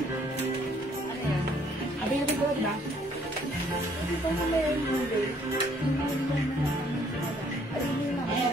Ano yan? Available ba ba? Hindi pa mo may movie. Ay, hindi na ako.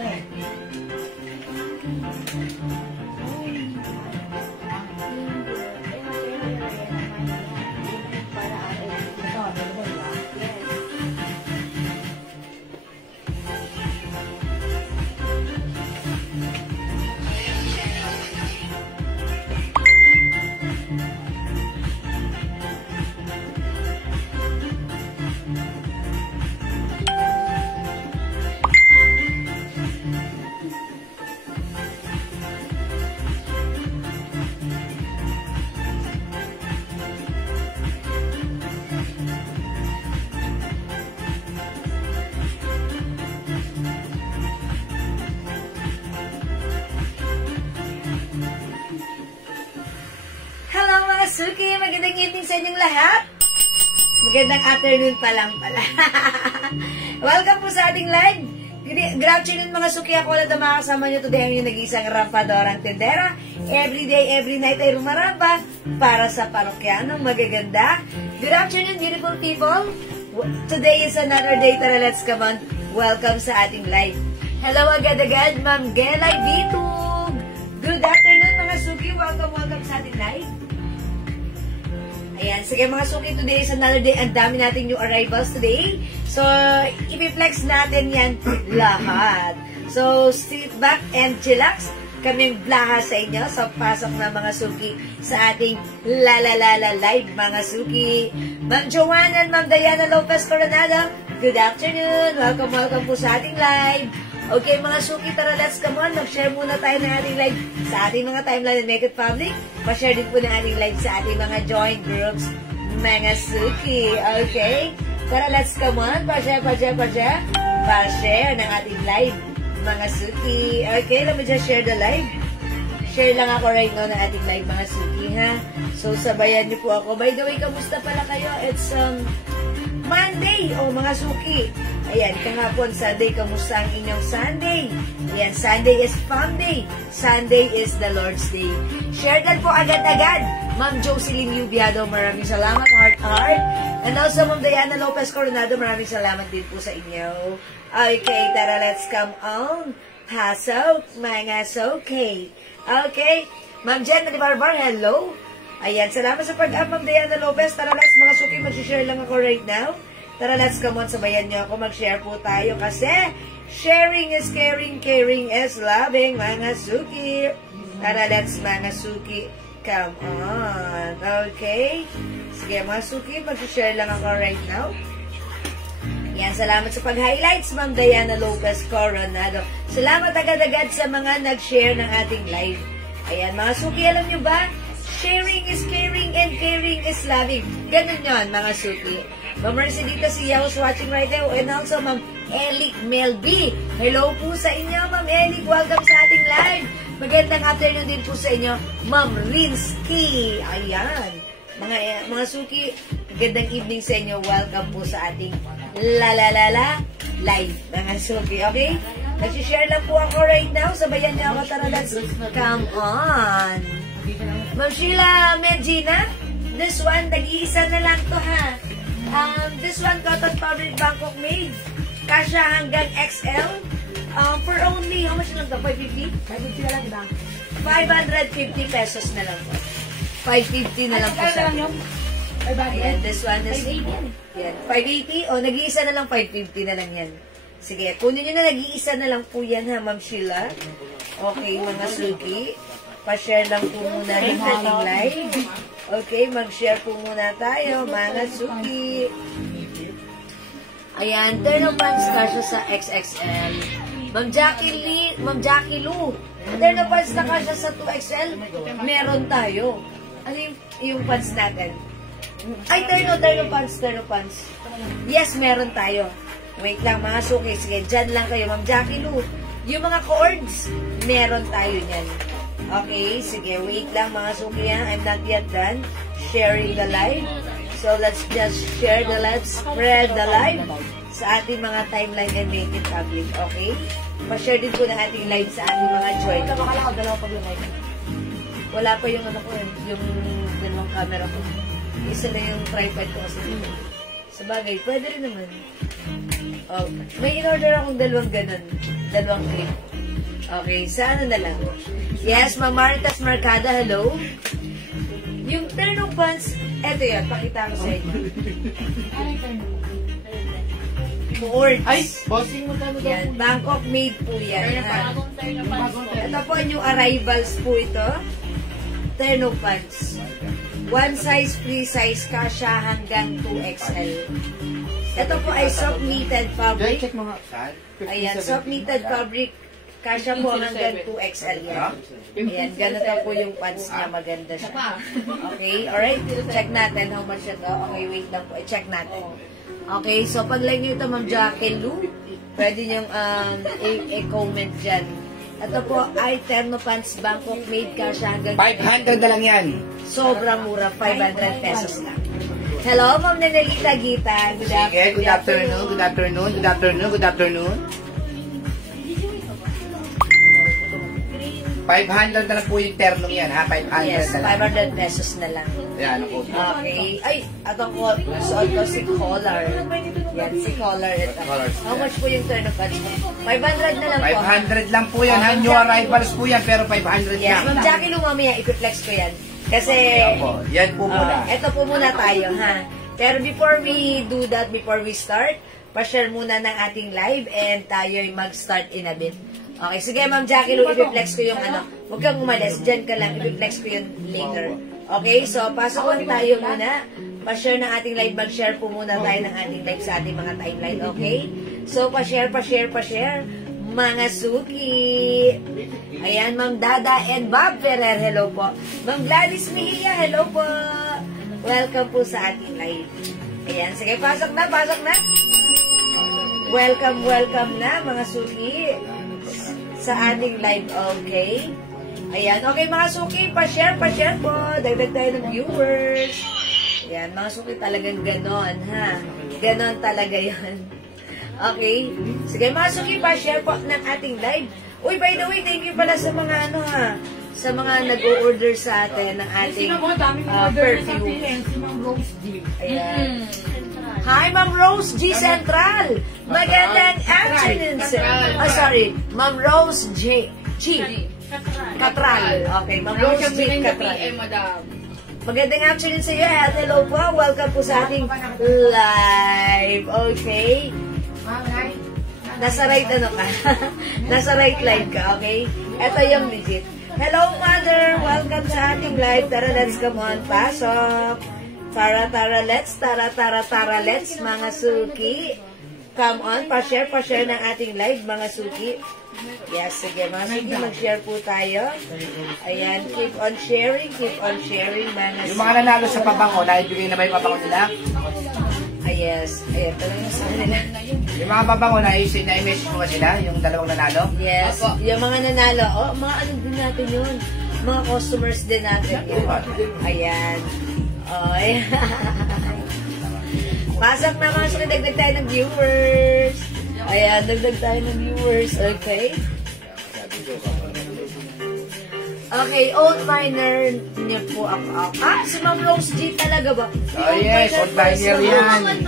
Suki, magandang evening sa inyong lahat. Magandang afternoon pa lang pala. Welcome po sa ating live. Good afternoon mga Suki. Ako ulit ang makakasama nyo today ang yung nag-iisang rampadorang tendera. Every day, every night ay rumaramba para sa parokyanong magaganda. Good afternoon, beautiful people. Today is another day. Tara, let's come on. Welcome sa ating live. Hello agad-agad, Ma'am Gelay Bitug. Good afternoon mga Suki. Welcome sa ating live. Ayan, sige mga Suki, today is another day. Ang dami nating new arrivals today. So, ipiflex natin yan lahat. So, sit back and chillax. Kaming blaha sa inyo. So, pasok na mga Suki sa ating lalalala live mga Suki. Ma'am Joanna and Ma'am Diana Lopez Coronado, good afternoon. Welcome po sa ating live. Okay mga Suki, tara let's come on. Mag-share muna tayo ng ating live sa ating mga timeline and make it public. Pa-share din po ng ating live sa ating mga joint groups mga Suki. Okay? Tara let's come on. Pa-share ng ating live mga Suki. Okay? Let me just share the live. Share lang ako right now ng ating live mga Suki ha. So sabayan niyo po ako. By the way, kamusta pala kayo? It's Monday o mga Suki. Ayan, kahapon Sunday, kamusta ang inyong Sunday? Ayan, Sunday is Fun Day. Sunday is the Lord's Day. Shareกันpo agad-agad. Ma'am Jocelyn Yubiado, maraming salamat, heart. And also, Ma'am Diana Lopez Coronado, maraming salamat din po sa inyo. Okay, tara, let's come on. Pasok, mga Suki. Okay, Ma'am Jen Barbar, hello. Ayan, salamat sa pag-up, Ma'am Diana Lopez. Tara, let's mga Suki, mag-share lang ako right now. Tara, let's come on, sabayan nyo ako, mag-share po tayo kasi sharing is caring, caring is loving, mga Suki. Tara, let's mga Suki, come on. Okay? Sige, mga Suki, mag-share lang ako right now. Yan, salamat sa pag-highlights, Ma'am Diana Lopez Coronado. Salamat agad-agad sa mga nag-share ng ating live. Ayan, mga Suki, alam nyo ba? Sharing is caring and caring is loving. Ganun yon mga Suki. Ma'am Mercedita Siya who's watching right now. And also, Ma'am Elic Melby. Hello po sa inyo, Ma'am Elic. Welcome sa ating live. Magandang afternoon din po sa inyo, Ma'am Rinsky. Ayan. Mga Suki, magandang evening sa inyo. Welcome po sa ating lalalala live, mga Suki. Okay? Nag-share lang po ako right now. Sabayan niyo ako. Tara, let's come on. Ma'am Sheila Medina, this one, nag-iisa na lang to ha. This one, cotton fabric Bangkok made. Kasha hanggang XL. For only, how much lang to? 550? 550 na lang, diba? 550 pesos na lang po. 550 na lang po sa akin. Ayan, this one is 580. Yan, 580. O, nag-iisa na lang, 550 na lang yan. Sige, kunin nyo na, nag-iisa na lang po yan ha, Ma'am Sheila. Okay, mga Suki. Pa-share lang po muna ng ating live. Okay, mag-share po muna tayo, mga Suki. Ayan, turn of pants kasya sa XXL. Ma'am Jackie Lou. Turn of pants na kasya sa 2XL. Meron tayo. Ano yung pants natin? Ay, turn of pants. Yes, meron tayo. Wait lang, mga Suki. Sige, dyan lang kayo, Ma'am Jackie Lou. Yung mga cords, meron tayo niyan. Okay, sige, wait lang mga Suki ha. I'm not yet done sharing the live. So, let's just share the live, spread the live sa ating mga timeline and make it public, okay? Pa-share din po na ating live sa ating mga join. Wala pa yung ano ko eh, yung dalawang camera ko. Isa lang yung tripod ko kasi. Sa bagay, pwede rin naman. Oh, may in-order akong dalawang ganun. Dalawang clip. Okay, sa ano na lang. Yes, Ma'am Maritas Mercado, hello. Yung ternong pants, eto yan, pakita ko sa inyo. Ano yung turn? Boards. Ay, bossing mo kano daw. Yan, Bangkok made po yan. Ha? Bagong turn na pants po. Ito po yung arrivals po ito. Terno pants. One size, free size, kasha hanggang 2XL. Ito po ay soft knitted fabric. Check mo nga. Ayan, soft knitted fabric. Kasha po hanggang 2XL yan. Ayan, ganito po yung pants niya. Maganda siya. Okay, alright. Check natin how much ito. Okay, wait lang po. I-check natin. Okay, so pag like nyo ito, Ma'am Jackie Lou, pwede nyo i-comment dyan. Ito po ay terno pants Bangkok made kasha hanggang 500 na lang yan. sobrang mura, 500 pesos lang. Hello, Ma'am Nanelita Gita. Good Sige, good afternoon, good afternoon, good afternoon, good afternoon. 500 na lang po yung ternong yan, ha? 500 Yes, na lang. 500 pesos na lang. Yan, ako. Okay. Ay, ito po, suot ko si Collar. Yan, si Collar. Ito. How much po yung turn of pants mo? 500 na lang po. 500 lang po yan, ha? New arrivals po yan, pero 500 Yes, lang. Ma'am Jackie Lou, mamaya, ipiflex ko yan. Kasi, Yan po, yan po muna. ito po muna tayo, ha? Pero before we do that, before we start, pa-share muna ng ating live and tayo'y mag-start in a bit. Okay, sige Ma'am Jackie Lou, ipiflex ko yung ano. Huwag kang umalis, dyan ka lang, ipiflex ko yung later. Okay, so pasok lang tayo muna. Pa-share ng ating live, mag-share po muna tayo ng ating live sa ating mga timeline, okay? So, pa-share, mga suki. Ayan, Ma'am Dada and Bob Ferrer, hello po. Ma'am Gladys Mejia, hello po. Welcome po sa ating live. Ayan, sige, pasok na. Welcome na, mga suki. Sa ating live, okay? Ayan, okay mga suki, pa-share po. Dagdag tayo ng viewers. Ayan, mga suki talagang ganon, ha? Ganon talaga yan. Okay? Sige mga suki, pa-share po ng ating live. Uy, by the way, thank you pala sa mga ano, ha? Sa mga nag-o-order sa atin ng ating perfume. Si Ma'am Rose G. Ayan. Hi, Ma'am Rose G Central. Magandang afternoon, sir. Oh, sorry. Ma'am Rose G. Katral. Okay, Ma'am Rose G Katral. Madam. Magandang afternoon sa iyo. Hello po. Welcome po sa ating live. Okay. Nasa right ano ka? Nasa right live ka, okay? Ito yung legit. Hello, Mother. Welcome sa ating live. Tara, let's come on. Pasok. Tara, let's, mga suki. Come on, pa-share ng ating live, mga suki. Yes, sige, mga suki, mag-share po tayo. Ayan, keep on sharing, mga suki. Yung mga nanalo sa pabango, naibigay na ba yung pabango nila? Yes, ayan, talagang sa kanila. Yung mga pabango, na-message mo ba sila? Yung dalawang nanalo? Yes, yung mga nanalo, mga ano din natin yun. Mga customers din natin yun. Ayan. Oh, ayan. Pasok na mga suki, dagdag tayo ng viewers. Ayan, dagdag tayo ng viewers. Okay. Okay, old miner niya po ako. Si Ma'am Rose G talaga ba? Oh yes, old miner yan.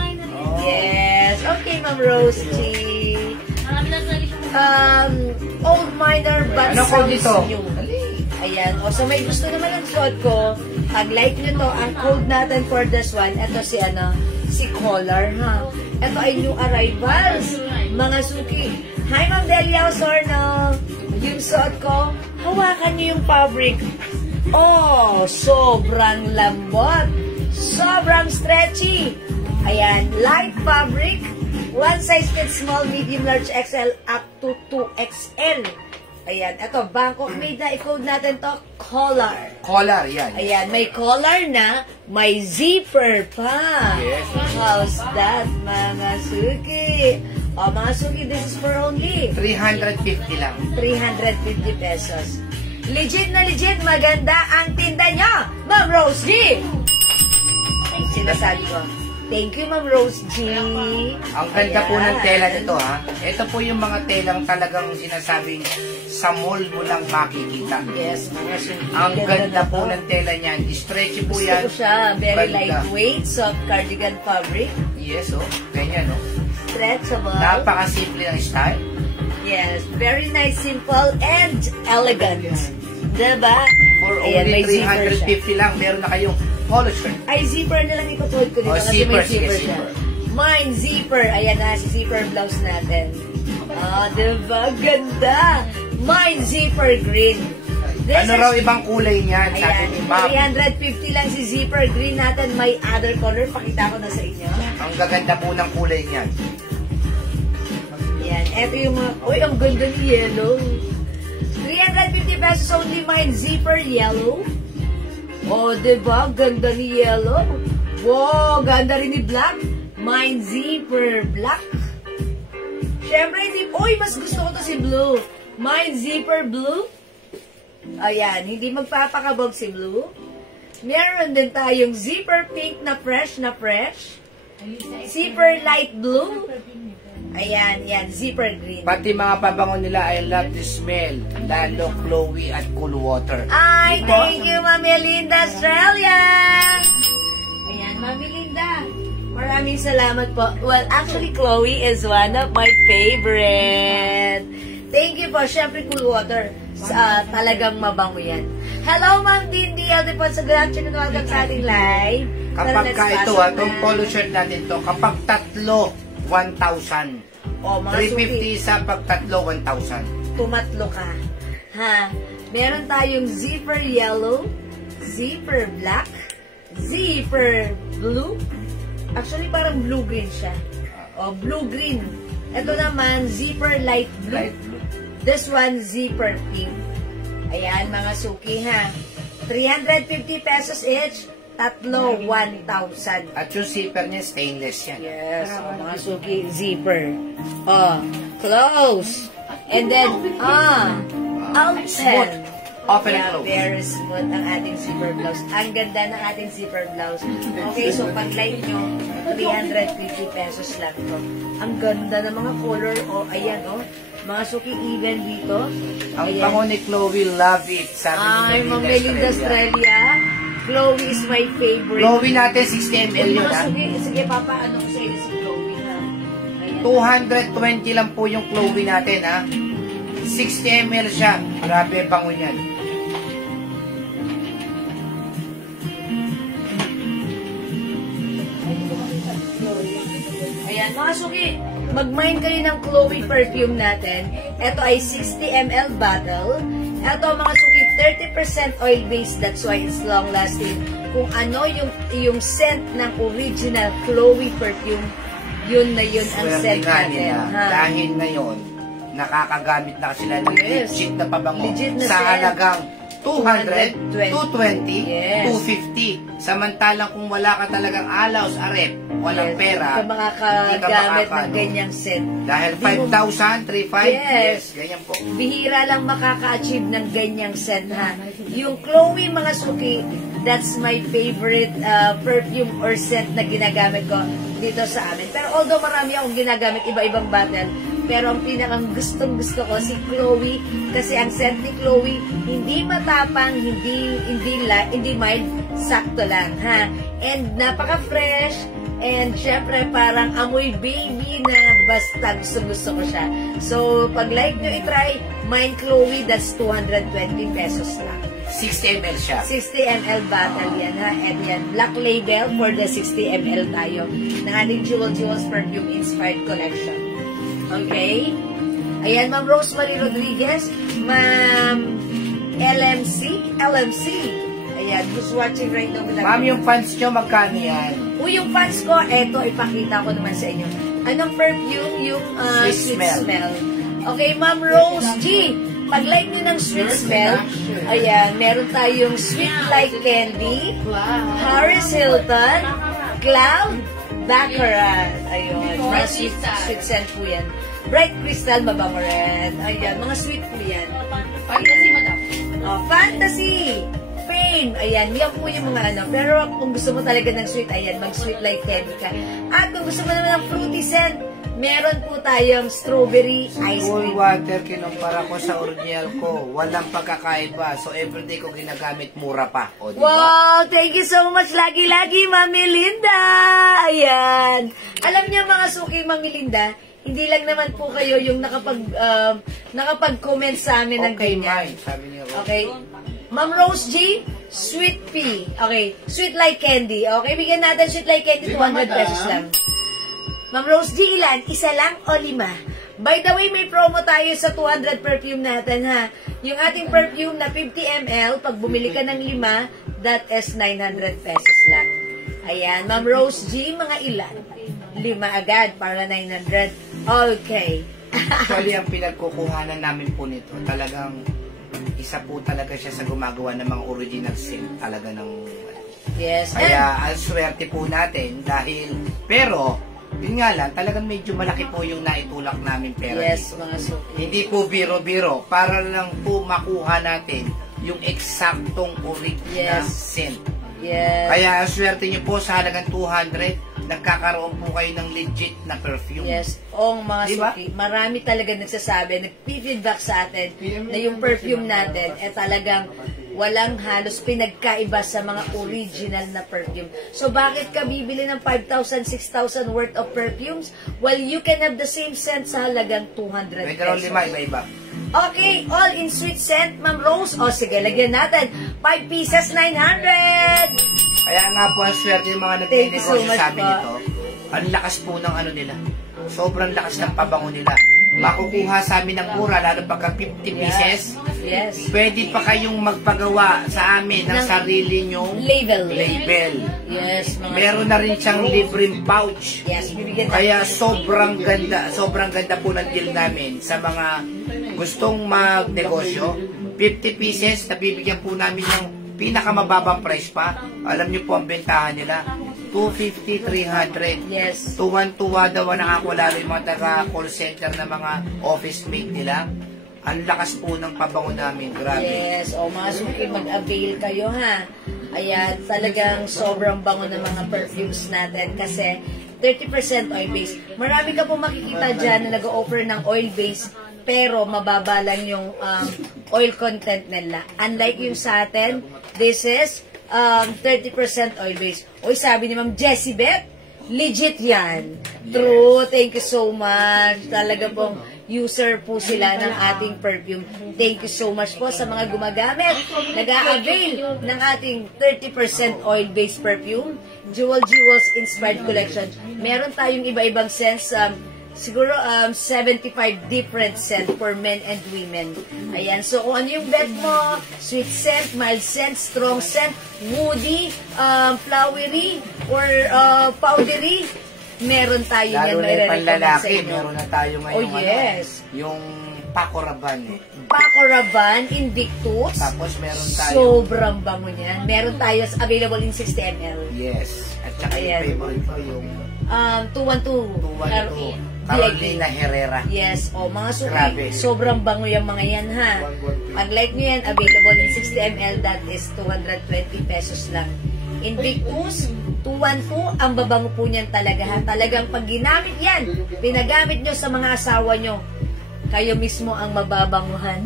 Yes. Okay, Ma'am Rose G. Old miner but Ano ko dito? new. Ayan. O, so may gusto naman ng suot ko. Pag like nyo to, ang code natin for this one, ito si Collar, ha? Ito ay new arrivals, mga suki. Hi, Ma'am Delia Osorno. Yung suot ko, hawakan nyo yung fabric. Oh, sobrang lambot. Sobrang stretchy. Ayan, light fabric. One size fits small, medium, large, XL, up to 2XL. Ayan, ito, Bangkok made na, i-code natin to, collar. Collar, yan. Ayan, may collar na, may zipper pa. Yes. How's that, mga suki? O, mga suki, this is for only 350 lang. 350 pesos. Legit na legit, maganda ang tinda niya, Ma'am Rose G. Sinasabi ko. Thank you, Ma'am Rose G. Ang ganda po ng tela nito, ha? Ito po yung mga telang talagang sinasabing sa mall mo lang makikita. Yes, mga suki. Ang ganda po ng tela niyan. Stretchy po Gusto yan. ko siya. Very Ganda. lightweight, soft cardigan fabric. Yes, oh. Ganyan, oh. Stretchable. Napaka-simple ng style. Yes, very nice, simple, and elegant. Diba? For Ayan, only may zipper siya. 350 lang, meron na kayong polo shirt. Ay, zipper na lang itutuloy ko dito Oh, kasi zipper, may zipper sige, siya. zipper. Mine, zipper. Ayan na, si zipper blouse natin. Diba? Ganda. Mine, zipper green. This Ano is- raw ibang kulay niyan? Sabi Ayan, ni Ma'am. 350 lang si zipper green natin. May other color. Pakita ko na sa inyo. Ang gaganda po ng kulay niyan. Yan. Ito yung mga... Uy, ang ganda ni yellow. 350 pesos only mine. Zipper yellow. Oh, diba? Ganda ni yellow. Wow, ganda rin ni black. Mine zipper black. Siyempre, uy, mas gusto ko to si blue. Mine zipper blue. Ayan, hindi magpapakabog si blue. Meron din tayong zipper pink na fresh na fresh. Zipper light blue. Ayan, yan, zipper green. Pati mga pabango nila, I love the smell. Lalo, Chloe at cool water. Ay, Diba? thank you, Mami Linda Australia! Ayan, Mami Linda. Maraming salamat po. Well, actually, Chloe is one of my favorite. Thank you po. Siyempre, cool water. Talagang mabango yan. Hello, Ma'am Dindy. Aldi po sa good afternoon. Welcome sa ating live. Kapag Let's ka ito, pasok itong na. polo shirt natin to, kapag tatlo, 1,000. O, mga 350 isa, pag tatlo, 1,000. tumatlo ka. Ha? Meron tayong zipper yellow, zipper black, zipper blue. Actually, parang blue-green siya. O, blue-green. Ito naman, zipper light blue. Light blue. This one, zipper pink. Ayan, mga suki ha. 350 pesos each. Tatlo, 1,000. At yung zipper niya, stainless yan. Yes, mga suki, zipper. Close. And then, Smooth. open. Open and Yeah, close. very smooth ang ating zipper blouse. Ang ganda ng ating zipper blouse. Okay, so pag like nyo, 350 pesos lang to. Ang ganda ng mga color. Ayan, mga suki even dito. Ang Ayan. bango ni Chloe, love it. Sabi Ay, ni Ma'am Melinda Australia. Chloe is my favorite. Chloe natin, 60 ml yun, Mga ha? suki, sige, papa, ano ko sa inyo si Chloe, ha? Ayan. 220 lang po yung Chloe natin, ha? 60 ml siya. Grabe, bango niyan. Ayan, mga suki, mag-mine kayo ng Chloe perfume natin. Ito ay 60 ml bottle. Ito, mga suki, 30% oil-based. That's why it's long-lasting. Kung ano yung scent ng original Chloe perfume, yun na yun ang Swerte scent nga natin. nila. Ha? Dahil ngayon, nakakagamit na sila ng Yes. legit na pabango Legit na sa scent. halagang 200, 220, 220, Yes. 250. Samantalang kung wala ka talagang alaws, arep, walang Yes. pera, Hindi ka makakagamit ng makaka- ganyang scent. dahil 5,000, 3,500, Yes. ganyan po. Bihira lang makaka-achieve ng ganyang scent, ha. Yung Chloe, mga suki, that's my favorite perfume or scent na ginagamit ko dito sa amin. Pero although marami akong ginagamit, iba-ibang bottle, pero ang pinakang gustong-gusto ko si Chloe kasi ang scent ni Chloe hindi matapang, hindi mild, sakto lang, ha. And napaka-fresh, and syempre parang amoy baby na basta gusto ko siya. So, pag like nyo i-try, mine Chloe, that's 220 pesos lang. 60 ml siya. 60 ml bottle yan, ha. And yan, black label for the 60 ml tayo ng ating Jewels Perfume Inspired Collection. Okay? Ayan, Ma'am Rosemary Rodriguez, Ma'am LMC. Ayan, who's watching right now? Ma'am, yung pants nyo, magkano yan? Yung fans ko, eto, ipakita ko naman sa inyo. Anong perfume? Yung Sweet sweet smell. smell. Okay, Ma'am Rose G. Pag like nyo ng sweet smell, ayan, meron tayong Sweet Like Candy, Paris Hilton, Cloud, Baccarat. Ayun, mga sweet scent po yan. Bright Crystal, mabango rin. Ayan, mga sweet po yan. Fantasy, madam. Fantasy. Fame. Ayan, yan po yung mga ano. Pero kung gusto mo talaga ng sweet, ayan, mag-sweet like candy ka. At kung gusto mo naman ng fruity scent, meron po tayong strawberry ice Cool cream. water kinumpara ko sa original ko. Walang pagkakaiba. So, everyday ko ginagamit, mura pa. O, diba? Wow! Thank you so much. Lagi-lagi, Mami Linda! Ayan. Alam niyo mga suki, Mami Linda, hindi lang naman po kayo yung nakapag-comment sa amin ng Okay, ganyan. mine. Sabi niya, Okay. Ma'am Rose G, sweet pea. Okay. Sweet like candy. Okay, bigyan natin sweet like candy, 200 pesos lang. Ma'am Rose G, ilan? Isa lang o 5? By the way, may promo tayo sa 200 perfume natin, ha? Yung ating perfume na 50 ml, pag bumili ka ng 5, that is 900 pesos lang. Ayan, Ma'am Rose G, mga ilan? 5 agad para 900. Okay. Actually, ang pinagkukuhanan namin po nito, talagang isa po talaga siya sa gumagawa ng mga original scent talaga ng... Yes. Kaya, ang swerte po natin dahil, pero, yun nga lang, talagang medyo malaki po yung naitulak namin pera Yes, dito. mga suki. Hindi po biro-biro, para lang po makuha natin yung eksaktong original Yes. scent. Yes. Kaya, ang swerte nyo po sa halagang 200, nagkakaroon po kayo ng legit na perfume. Yes. O mga Diba? suki, marami talaga nagsasabi, nag-feedback sa atin na yung perfume natin talagang walang halos pinagkaiba sa mga original na perfume. So, bakit ka bibili ng 5,000, 6,000 worth of perfumes? Well, you can have the same scent sa halagang 200 May dalawang pesos. 5, iba-iba. Okay, all in sweet scent, Ma'am Rose. O sige, lagyan natin. 5 pieces, 900! Kaya nga po ang swerte yung mga Thank you so nag-negosyo much sa amin po. ito. Ang lakas po ng ano nila. Sobrang lakas ng pabango nila. Makukuha sa amin ng mura, lalo pagka 50 pieces. Yes. Pwede pa kayong magpagawa sa amin ng sarili nyong Label. label. Yes, mga Meron na rin siyang libreng pouch. Yes, bibigyan natin. Kaya sobrang ganda po ng deal namin sa mga gustong magnegosyo. 50 pieces, nabibigyan po namin ng pinakamababang price pa. Alam niyo po ang bentahan nila. 250, 300. Yes. Tuwan-tuwa daw ang nakakulala yung mga taga-call center na mga office mate nila. Ang lakas po ng pabango namin. Grabe. Yes, o mga suki, mag-avail kayo, ha. Ayan, talagang sobrang bango ng mga perfumes natin kasi 30% oil-based. Marami ka po makikita dyan na nag-offer ng oil-based pero mababa lang yung oil content nila. Unlike yung sa atin, this is 30% oil-based. Uy, sabi ni Ma'am Jessie Beth, legit yan. True, thank you so much. Talaga pong user po sila ng ating perfume. Thank you so much po sa mga gumagamit. Nag-a-avail ng ating 30% oil-based perfume. Jewels Inspired Collection. Meron tayong iba-ibang scents. Siguro 75 different scent for men and women. Ayan. So, kung ano yung bet mo, sweet scent, mild scent, strong scent, woody, flowery, or powdery, meron tayo Lalo yan. na yung May panlalaki, meron na tayo ngayon. Oh, yes. Yung Paco Rabanne. Paco Rabanne, Invictus. Tapos meron tayo. Sobrang bango niyan. Meron tayo available in 60 ml. Yes. At saka Ayan. yung favorite ko yung 212. 212. Carolina Herrera. Yes. O, mga suki. Grabe. Sobrang bango yung mga yan, ha. Pag like nyo yan, available in 60 ml. That is 220 pesos lang. Invictus, 212. Ang babango po niyan talaga, ha. Talagang pag ginamit yan, pinagamit nyo sa mga asawa nyo, kayo mismo ang mababanguhan.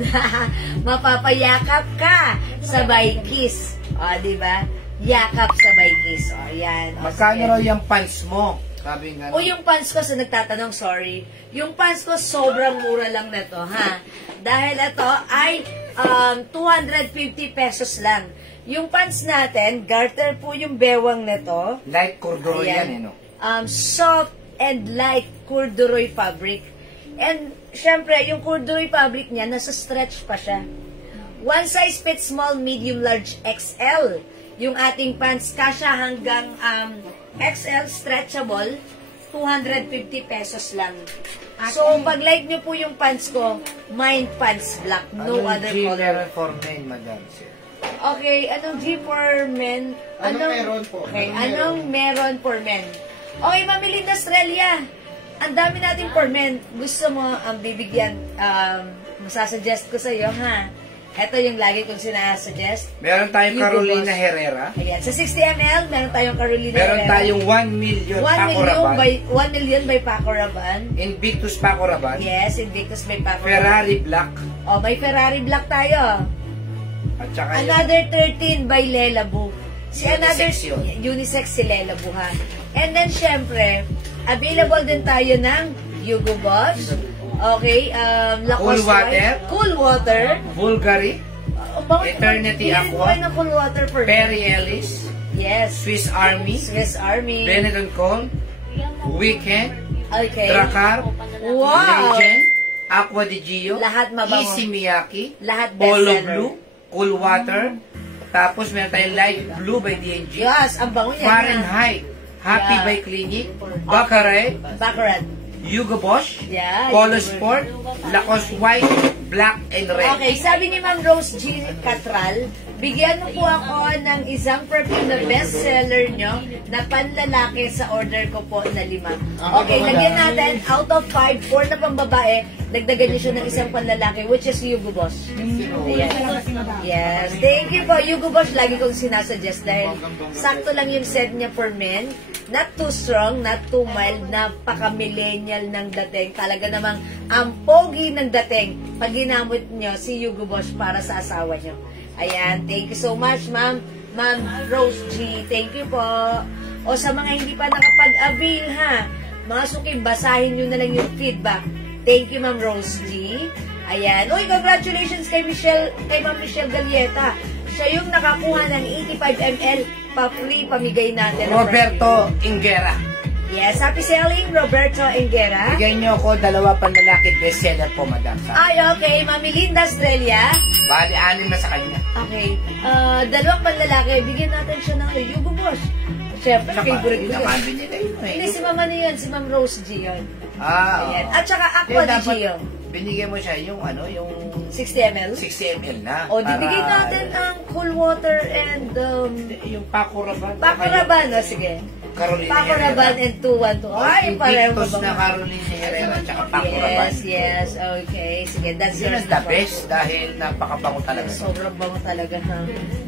Mapapayakap ka sabay kiss. O, diba? Yakap sabay kiss. O, yan. O, Magkano sige. raw yung pants mo? Sabi nga. O yung pants ko, sa nagtatanong, sorry. Yung pants ko, sobrang mura lang na to, ha? Dahil ito ay 250 pesos lang. Yung pants natin, garter po yung bewang nito. Like corduroy yan, no? Soft and light corduroy fabric. And, syempre, yung corduroy fabric niya, nasa stretch pa siya. One size fits small, medium, large, XL. Yung ating pants, kasya hanggang XL, stretchable, 250 pesos lang. So, pag like nyo po yung pants ko, mine pants black, no Anong other G color. meron for men, madam? Sir? Okay, anong G for men? Anong meron po? Okay, anong meron for men? Okay, Mami Linda Australia. Ang dami natin for men. Gusto mo ang bibigyan, masasuggest ko sa iyo, ha? Ito yung lagi kong sinasuggest. Meron tayong Hugo Carolina Boss. Herrera. Ayan. Sa 60 ml, meron tayong Carolina Meron Herrera. tayong 1 million 1 Paco million Rabanne. by 1 million by Paco Rabanne. Invictus Paco Rabanne. Yes, Invictus by Paco Rabanne. Ferrari Black. Oh, may Ferrari Black tayo. At saka yung Another 13 by Lelabu. Si another Unisex yun. unisex si Lelabu ha. And then syempre, available din tayo ng Hugo Boss. Okay, Lacoste Cool Water. White. Cool Water. Bulgari. Bakit Eternity hindi Aqua. ko kayo ng Cool Water for Perry Ellis. Yes. Swiss Army. Swiss Army. Benetton Cole. Weekend. Okay. Dracar. Wow. Legend. Aqua di Gio. Lahat mabango. Easy Miyake. Lahat Polo bestseller. Blue. Cool Water. Tapos meron tayong Light Blue by DNG. Yes, ang bango niya. Fahrenheit. Happy Yeah. by Clinic. Baccarat. Baccarat. Hugo Boss. Yeah. Polo Hugo Sport. Lacoste White. Black and Red. Okay, sabi ni Ma'am Rose G. Catral, bigyan mo po ako ng isang perfume na bestseller nyo na panlalaki sa order ko po na 5. Okay, lagyan natin out of 5, 4 na pambabae, dagdagan nyo siya ng isang panlalaki, which is Hugo Boss. Ayan. Yes, thank you po, Hugo Boss. Lagi kong sinasuggest dahil sakto lang yung set niya for men. Not too strong, not too mild, napaka-millennial ng dating. Talaga namang ang pogi ng dating pag ginamit nyo si Hugo Boss para sa asawa nyo. Ayan, thank you so much, Ma'am Rose G. Thank you po. O sa mga hindi pa nakapag-avail, ha, mga suki, basahin nyo na lang yung feedback. Thank you, Ma'am Rose G. Ayan. Uy, congratulations kay Ma'am Michelle Galieta. Siya yung nakakuha ng 85 ml pa-free pamigay natin. Roberto Ingera. Yes, happy selling, Roberto Ingera. Bigyan niyo ako 2 panlalaki bestseller po, madam. Ay, okay. Mami Linda Estrella. Bali, 6 na sa kanya. Okay. 2 panlalaki. Bigyan natin siya ng Hugo Boss. Siyempre, Saka, favorite yun ko naman yun. binigay mo eh. Hindi, si Mama na yun. Si Ma'am Rose G yun. Ayan. Oo. At saka Aqua di Dapat Gio. binigyan mo siya yung 60 ml. 60 ml na. O, dibigyan natin ang cool water and yung Paco Rabanne. Paco Rabanne. O, sige. Carolina Paco Herrera. Rabanne and 212. Ay, pareho Invictus ba na ba? Carolina Herrera at saka Paco Rabanne. Yes. Okay. Sige, that's Yun yours ang na the po. best dahil napakabango talaga. Sobrang bango talaga, ha?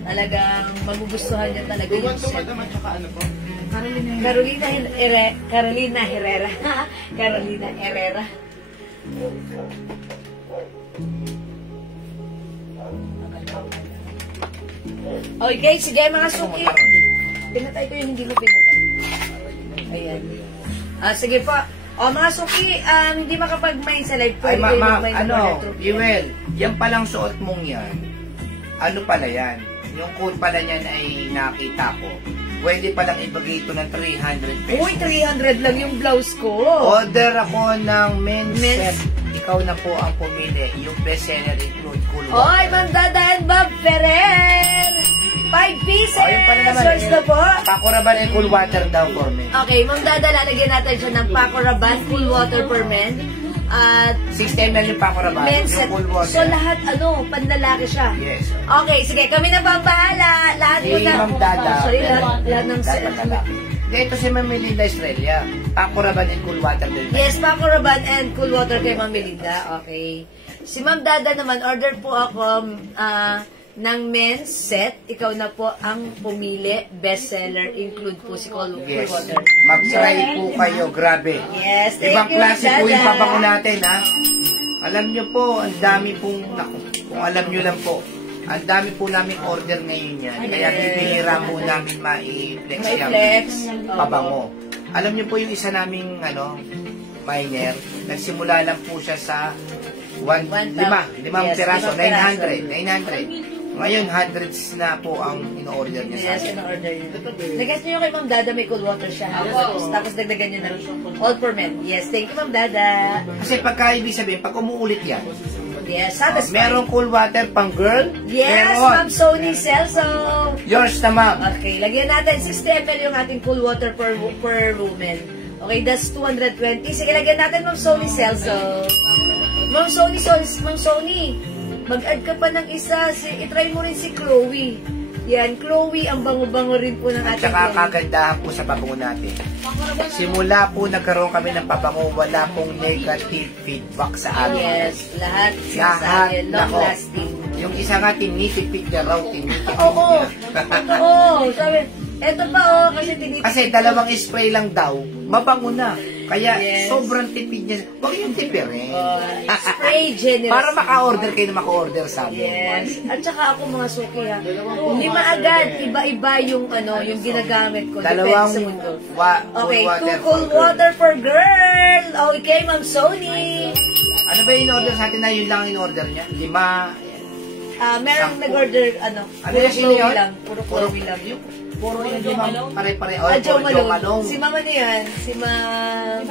Talagang magugustuhan niya talaga yung set. Carolina Herrera. Carolina Herrera. Okay, sige mga suki. Pinatay ko yung hindi mo pinatay. Ayan. Sige po. O mga suki, hindi makapag-main sa live. Ay, Pwede kayo mag-main ng Royal Troop. Jewel, yan palang suot mong yan. Ano pala yan? Yung code pala niyan ay nakita ko. Pwede palang ibigay ito ng 300 pesos. Uy, 300 lang yung blouse ko. Order ako ng men's set. Ikaw na po ang pumili. Yung bestseller include cool water. Oy, Ma'am Dada and Bob Ferrer! 5 pieces! Ayun pala naman. Yours na po. Paco Rabanne and cool water daw for me. Okay, Ma'am Dada, lalagyan natin siya ng Paco Rabanne, cool water for men. At 60 ml yung Paco Rabanne. men's Yung set. cool water. So lahat, panlalaki siya. Yes. Okay, sige, kami na ba ang bahala? Lahat Si mo na. Ma'am Dada. Sorry, lahat ng set. Dapat na lang. Ito si Ma'am Melinda Estrella. Paco Rabanne and cool water din. Yes, Paco Rabanne and cool water kay Ma'am Melinda. Okay. Si Ma'am Dada naman, order po ako ng men's set. Ikaw na po ang pumili. Bestseller. Include po si cool Yes. water. Mag-try po kayo. Grabe. Yes, thank Ibang you, klase po Dada. yung pabango natin, ha? Alam nyo po, ang dami pong, naku, kung alam nyo lang po, ang dami po namin order ngayon yan. Kaya bibihira po namin ma-flex May yung flex. pabango. Alam nyo po yung isa naming, miner, nagsimula lang po siya sa 5 Yes, piraso, 5 900. Ngayon, hundreds na po ang in-order niya sa Yes, akin. in-order niyo. Nag-guess niyo kay Ma'am Dada may cool water siya. Tapos dagdagan niyo ng all for men. Yes, thank you Ma'am Dada. Kasi pagka ibig sabihin, pag umuulit yan, Yes, satisfied. merong cool water pang girl, Yes, meron. Ma'am Sony Celso. Yours na, ma'am. Okay, lagyan natin 60 ml yung ating cool water per woman. Okay, that's 220. Sige, lagyan natin Ma'am Sony Celso. Ma'am Sony, mag-add ka pa ng isa. I-try mo rin si Chloe. Yan, Chloe, ang bango-bango rin po ng At ating saka Chloe. kagandahan po sa pabango natin. Simula po nagkaroon kami ng pabango, wala pong negative feedback sa amin. Yes, lahat Lahat, sinasabi, long nako. lasting. Yung isa nga, tinitipid niya raw, tinitipid Oo. niya. Oo. Sabi, eto pa kasi tinitipid. Kasi dalawang spray lang daw, mabango na. Kaya Yes. sobrang tipid niya. Huwag yung tipirin. Spray generous. Para maka-order kayo na maka-order sa amin. Yes. At saka ako mga suki ha. Lima agad. Iba-iba yung yung ginagamit ko. Dalawang Depende sa mundo. cool Okay, water 2 cool for water for girl. Okay, Ma'am Sony. Ano ba yung in-order sa atin na yun lang ang in-order niya? 5. Merong nag-order, Ano puro yung sino Chloe yun? lang. Puro Chloe lang. Puro yung 5 pare-pare. Oh, Joe puro Joe Malone. Malone. Si Mama na yan. Si Ma'am...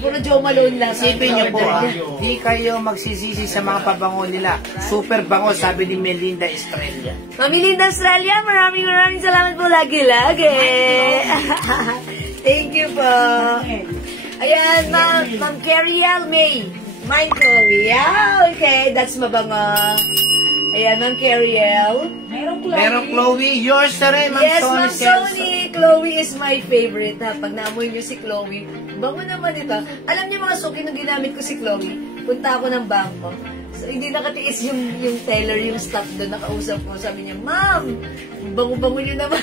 Puro Joe Malone lang. Isipin niyo po Order ha, niya. di kayo magsisisi sa mga pabango nila. Super bango, sabi ni Melinda Estrella. Mami Linda Australia, maraming salamat po lagi-lagi. Thank you po. Ayan, Ma'am Carriel May. Mine Chloe. Yeah, okay. That's mabango. Ayan, Ma'am Carriel. Merong Chloe, yours na rin, Ma'am Yes, Sony. Ma'am Sony. Chloe is my favorite. Ha? Pag naamoy niyo si Chloe, bango naman ito. Alam niyo mga suki, nung ginamit ko si Chloe, punta ako ng bangko. So, hindi nakatiis yung teller, yung staff doon, nakausap ko. Sabi niya, Ma'am, bango-bango niyo naman.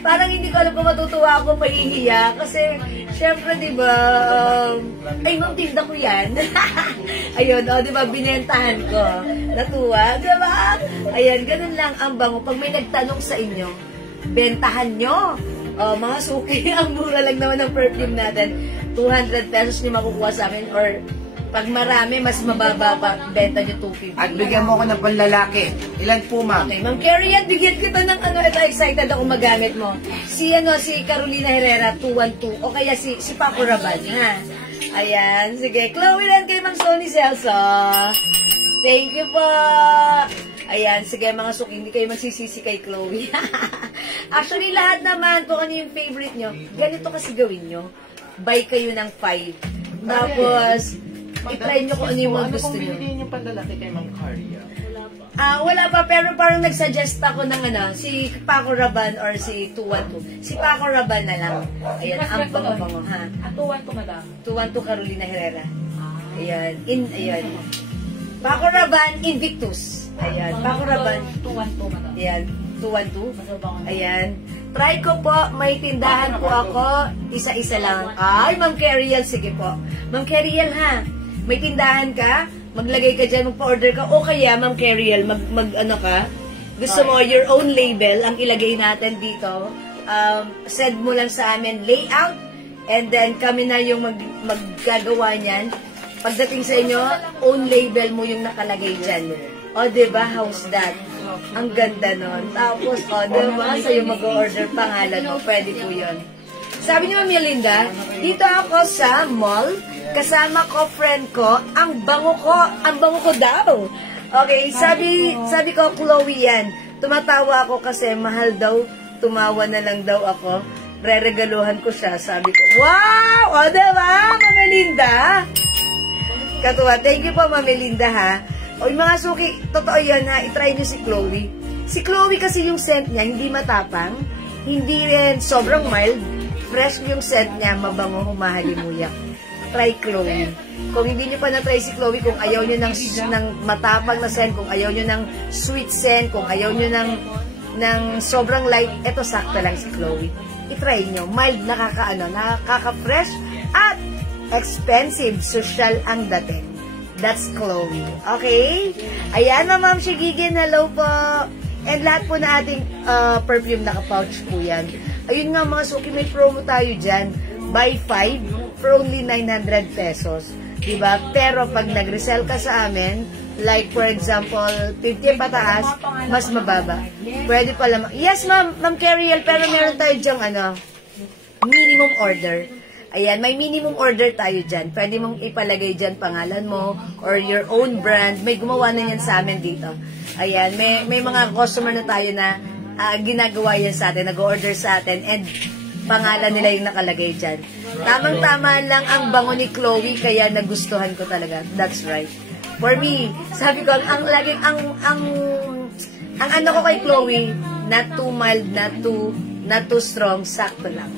Parang hindi ko alam kung matutuwa ako, mahihiya. Kasi, syempre, di ba, ay, Ma'am, tinda ko yan. Ayun, di ba, binentahan ko. Natuwa, di ba? Ayan, ganun lang ang bango. Pag may nagtanong sa inyo, bentahan nyo. Mga suki, ang mura lang naman ng perfume natin. 200 pesos niyo makukuha sa akin, or pag marami, mas mababa pa, benta nyo 250. At bigyan mo ko ng panlalaki. Ilan po, ma'am? Okay, Ma'am Carrie, bigyan kita ng ito, excited ako magamit mo. Si Carolina Herrera, 212, o kaya si Paco Rabanne, ha? Ayan, sige. Chloe rin kay Ma'am Sony Celso. Thank you po. Ayan, sige mga suki, hindi kayo magsisisi kay Chloe. Actually, lahat naman, kung ano yung favorite nyo, ganito kasi gawin nyo. Buy kayo ng 5. Tapos, i-try nyo kung ano yung mga gusto nyo. Ano kung bilhin yung panlalaki kay Ma'am Carria? Wala pa, pero parang nagsuggest ako ng si Paco Rabanne or si 212. Si Paco Rabanne na lang. Ayan, ang bango-bango, ha? 212, madam. 212 Carolina Herrera. Ayan, ayan. Paco Rabanne, Invictus. Ayan, Paco Rabanne. 212, madam. Ayan, 212. Ayan. Try ko po, may tindahan po ako, isa-isa lang. Ay, Ma'am Carriel, sige po. Ma'am Carriel, ha? May tindahan ka? Maglagay ka dyan, magpa-order ka. O kaya, Ma'am Carriel, ano ka? Gusto mo, your own label, ang ilagay natin dito. Send mo lang sa amin layout, and then kami na yung maggagawa niyan. Pagdating sa inyo, own label mo yung nakalagay dyan. O, diba? How's that? Ang ganda nun. Tapos, diba? Sa'yo mag-order pangalan mo. Pwede po yun. Sabi ni Ma'am Melinda, dito ako sa mall, kasama ko, friend ko, ang bango ko daw. Okay, sabi ko, Chloe yan. Tumatawa ako kasi mahal daw, tumawa na lang daw ako. Re-regaluhan ko siya, sabi ko. Wow! O, diba, Ma'am Melinda? Katuwa. Thank you po, Ma'am Melinda, ha? O, yung mga suki, totoo yan, ha? I-try nyo si Chloe. Si Chloe kasi yung scent niya, hindi matapang, hindi rin sobrang mild. Fresh yung scent niya, mabango, humahalimuyak. Try Chloe. Kung hindi nyo pa na-try si Chloe, kung ayaw nyo ng matapang na scent, kung ayaw nyo ng sweet scent, kung ayaw nyo ng sobrang light, eto sakto lang si Chloe. I-try nyo. Mild, nakaka-fresh, at expensive, social ang dating. That's Chloe. Okay? Ayan na, Ma'am Shigigin. Hello po. And lahat po na ating perfume naka-pouch po yan. Ayun nga mga suki, may promo tayo dyan. Buy 5 for only 900 pesos. Diba? Pero pag nag-resell ka sa amin, like for example, 50 pataas, mas mababa. Pwede pala. Yes, Ma'am Carriel, pero meron tayo dyang minimum order. Ayan, may minimum order tayo dyan. Pwede mong ipalagay dyan pangalan mo or your own brand. May gumawa na yan sa amin dito. Ayan, may mga customer na tayo na ginagawa yan sa atin, nag-order sa atin, and pangalan nila yung nakalagay dyan. Tamang-tama lang ang bango ni Chloe, kaya nagustuhan ko talaga. That's right. For me, sabi ko, ang ano ko kay Chloe, not too mild, not too strong, sakto lang.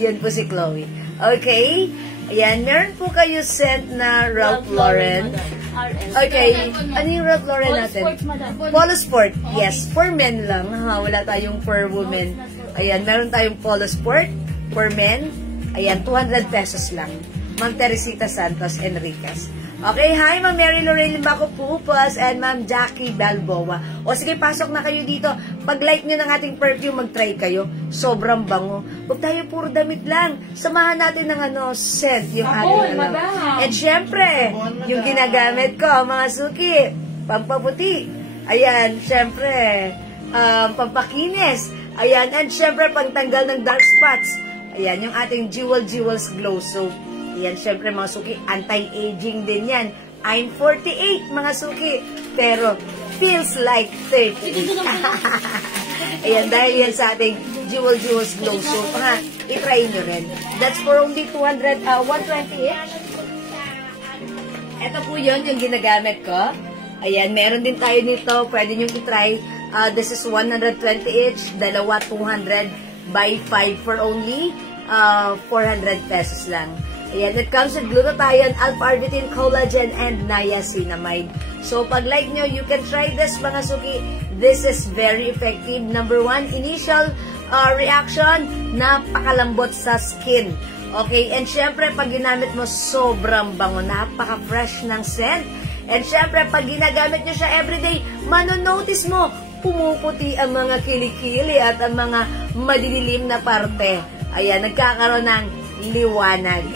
Yun po si Chloe. Okay? Ayan, meron po kayo scent na Ralph Lauren. Okay, ano yung Ralph Lauren natin? Polo Sport, yes. For men lang, ha? Wala tayong for women. Ayan, meron tayong Polo Sport for men. Ayan, 200 pesos lang. Ma'am Teresita Santos Enriquez. Okay, hi, Ma'am Mary Lorraine Limbaco Pupas and Ma'am Jackie Balboa. O sige, pasok na kayo dito. Pag-like nyo ng ating perfume, mag-try kayo. Sobrang bango. Huwag tayo puro damit lang. Samahan natin ng scent, yung ating And syempre, yung ginagamit ko, mga suki, pampaputi. Ayan, syempre, pampakinis. Ayan, and syempre, pangtanggal ng dark spots. Ayan, yung ating Jewels Glow Soap. Ayan, syempre mga suki, anti-aging din yan. I'm 48, mga suki. Pero, feels like 38. Ayan, dahil yan sa ating Jewels Glow Soap. Ha, itry nyo rin. That's for only 120 each. Ito po yun, yung ginagamit ko. Ayan, meron din tayo nito. Pwede nyo itry. This is 120 each. Dalawa, 200 by 5 for only 400 pesos lang. Ayan, it comes with glutathione, alpha-arbutin, collagen, and niacinamide. So, pag like nyo, you can try this, mga suki. This is very effective. Number 1, initial reaction, napakalambot sa skin. Okay, and syempre, pag ginamit mo, sobrang bango, napaka-fresh ng scent. And syempre, pag ginagamit nyo siya everyday, manonotice mo, pumuputi ang mga kilikili at ang mga madidilim na parte. Ayan, nagkakaroon ng liwanag.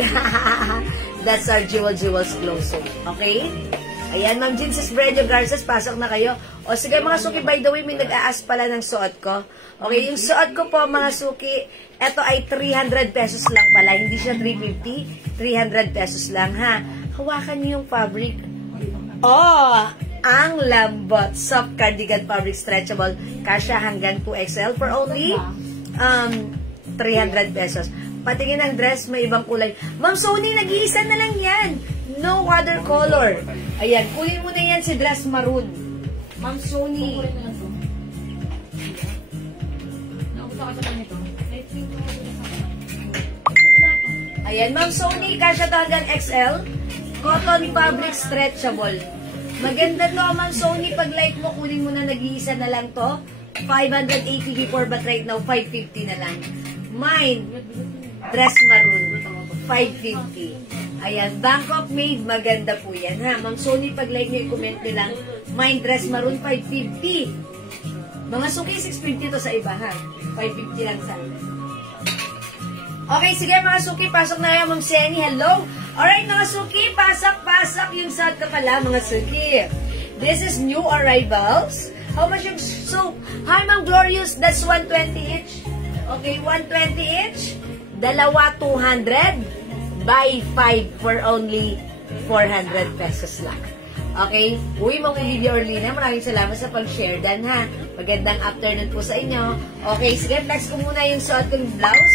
That's our Jewels Glow Soap. Okay? Ayan, Ma'am Jinsis Bredio Garces, pasok na kayo. O sige mga suki, by the way, may nag-aas pala ng suot ko. Okay, yung suot ko po mga suki, eto ay 300 pesos lang pala. Hindi siya 350, 300 pesos lang ha. Hawakan niyo yung fabric. Oh, ang lambot. Soft cardigan fabric stretchable. Kasya hanggang 2XL for only 300 pesos. Patingin ang dress, may ibang kulay. Ma'am Sony, nag-iisa na lang yan. No other color. Ayan, kunin mo na yan si dress maroon. Ma'am Sony. Ayan, Ma'am Sony, kasya hanggang XL. Cotton fabric stretchable. Maganda to, Ma'am Sony. Pag like mo, kunin mo na nag-iisa na lang to. 580 before, but right now, 550 na lang. Mine, dress maroon, 550. Ayan, Bangkok made, maganda po yan, ha? Ma'am Sony, pag like nyo, i-comment nyo lang, mine, dress maroon, 550. Mga suki, 650 to sa iba, ha? 550 lang sa akin. Okay, sige mga suki, pasok na yan, Ma'am Senny, hello? Alright, mga suki, pasok yung sad ka pala, mga suki. This is new arrivals. How much yung soap? Hi, Ma'am Glorious, that's 120 each. Okay, 120 each. Dalawa, 200 by 5 for only 400 pesos lang. Okay? Uy, Ma'am Olivia Orlina, maraming salamat sa pag-share dan, ha? Magandang afternoon po sa inyo. Okay, sige, flex ko muna yung suot kong blouse.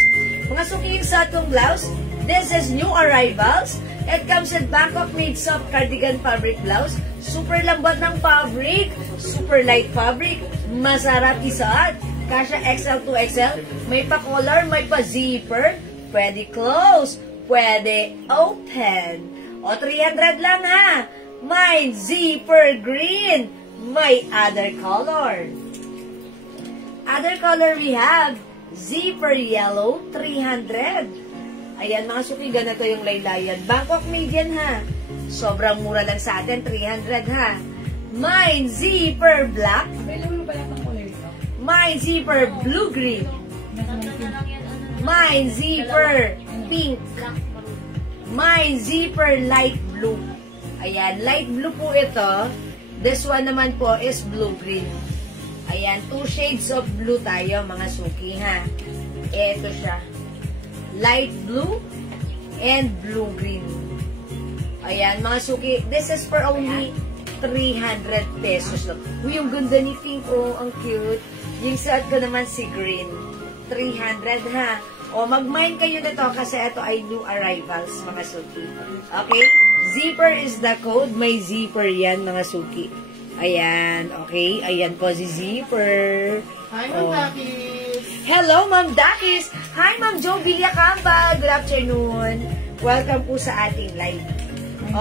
Mga suki yung suot kong blouse. This is new arrivals. It comes with Bangkok made soft cardigan fabric blouse. Super lambot ng fabric. Super light fabric. Masarap isuot. Kasya XL to XL. May pa-collar, may pa-zipper. Pwede close. Pwede open. O, 300 lang ha. May zipper green. May other color. Other color we have zipper yellow, 300. Ayan mga suki, ganito yung laylayan. Bangkok made yan ha. Sobrang mura lang sa atin, 300 ha. May zipper black. Available ba yung kulay ito? May zipper blue-green. May zipper pink. May zipper light blue. Ayan, light blue po ito. This one naman po is blue-green. Ayan, 2 shades of blue tayo, mga suki, ha. Ito siya. Light blue and blue-green. Ayan, mga suki. This is for only 300 pesos lang. Uy, yung ganda ni pink, oh, ang cute. Yung suot ko naman si green. 300, ha. O, mag-mine kayo nito kasi ito ay new arrivals, mga suki. Okay? Zipper is the code. May zipper yan, mga suki. Ayan, okay. Ayan po si zipper. Hi, Ma'am Dakis. Hello, Ma'am Dakis. Hi, Ma'am Jo Villacamba. Good afternoon. welcome po sa ating live.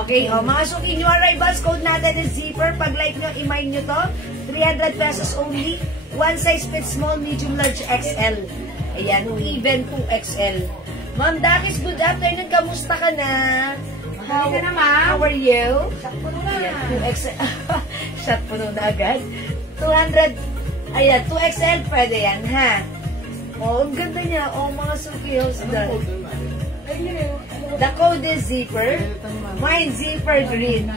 Okay, mga suki, new arrivals, code natin is zipper. Pag like nyo, i-mine nyo to. 300 pesos only. One size fits small, medium, large, XL. Ayan, even 2XL. Ma'am Dakis, good afternoon. Kamusta ka na? How are you? Ayan, 2XL. Shot po na agad. 200. Ayan, 2XL. Pwede yan, ha? Oh, ang ganda niya. Oh, mga suki. The code is zipper. Mine zipper green.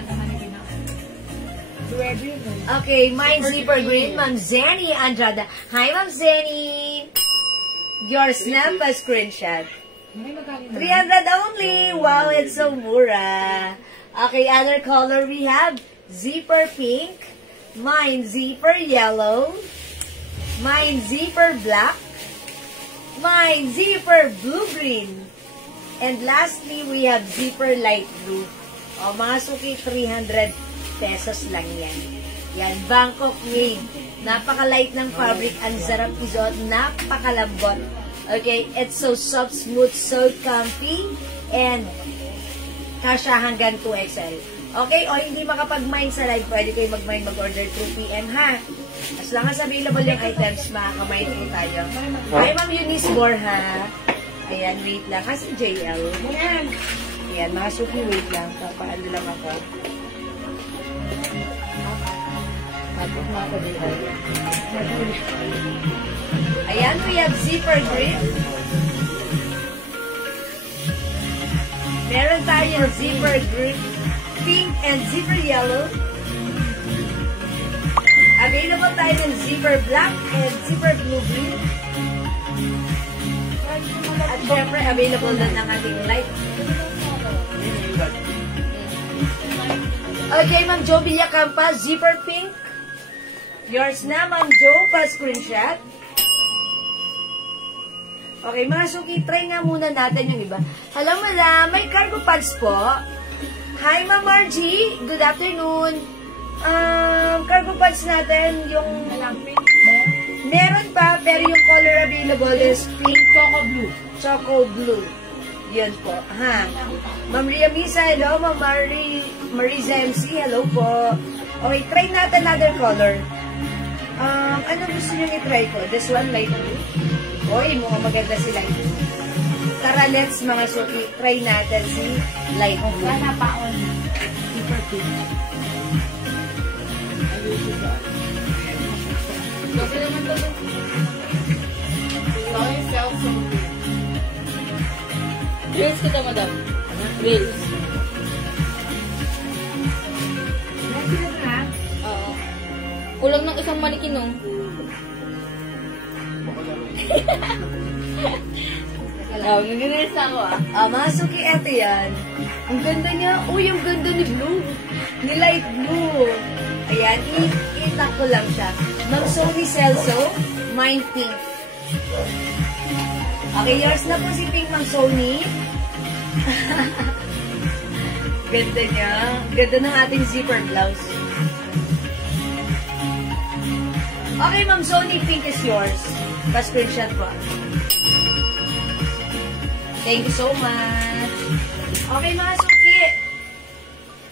Okay, mine zipper green. Ma'am Zenny Andrada. Hi, Ma'am Zenny. Your snap a screenshot. 300 only. Wow, it's so mura. Okay, other color we have zipper pink. Mine zipper yellow. Mine zipper black. Mine zipper blue-green. And lastly, we have zipper light blue. O, mga suki, 300 pesos lang yan. Yan, Bangkok made. Napaka-light ng fabric. Ang sarap isuot. Napakalambot. Okay, it's so soft, smooth, so comfy. And kasha hanggang 2XL. Okay, o hindi makapag-mine sa live, pwede kayo mag-mine, mag-order 2 PM, ha? As long as available yung items, makaka-mine po tayo. Hi, Ma'am Eunice Borja. Ayan, wait lang. Kasi JL. Ayan. Ayan, mga suki, wait lang. Papaano lang ako. Tapos mga ako JL. Ayan, we have zipper green. Meron tayong zipper green, pink, and zipper yellow. Available tayo ng zipper black and zipper blue-green. At syempre, available na ng ating light. Okay, Ma'am Jo Villacampa, zipper pink. Yours na, Ma'am Jo, pa-screenshot. Okay, mga suki, try nga muna natin yung iba. Hello, madam. May cargo pads po. Hi, Ma'am Margie. Good afternoon. Cargo pads natin, yung... Meron pa, pero yung color available is pink. Choco blue. Choco blue. Yan po. Ha? Ma'am Ria Misa, hello. Ma'am Mariza MC, hello po. Okay, try natin another color. Ano gusto nyo i-try ko? This one, light blue. Oy, mukhang maganda si light blue. Tara, let's mga suki, try natin si light blue. Sana paon. Super pink. Kasi naman to. Sorry, self-soap. Reels ko to, madam. Reels. Oo. Kulang ng isang manikin, no? Alam, nag-reels ako, mga suki, eto yan. Ang ganda niya. Uy, ang ganda ni blue. Ni light blue. Ayan, i-tap ko lang siya. Ma'am Sony Celso, mine pink. Okay, yours na po si pink, Ma'am Sony. Ganda niya. Ganda ng ating zipper blouse. Okay, Ma'am Sony, pink is yours. Pa-screenshot po. Thank you so much. Okay, mga suki.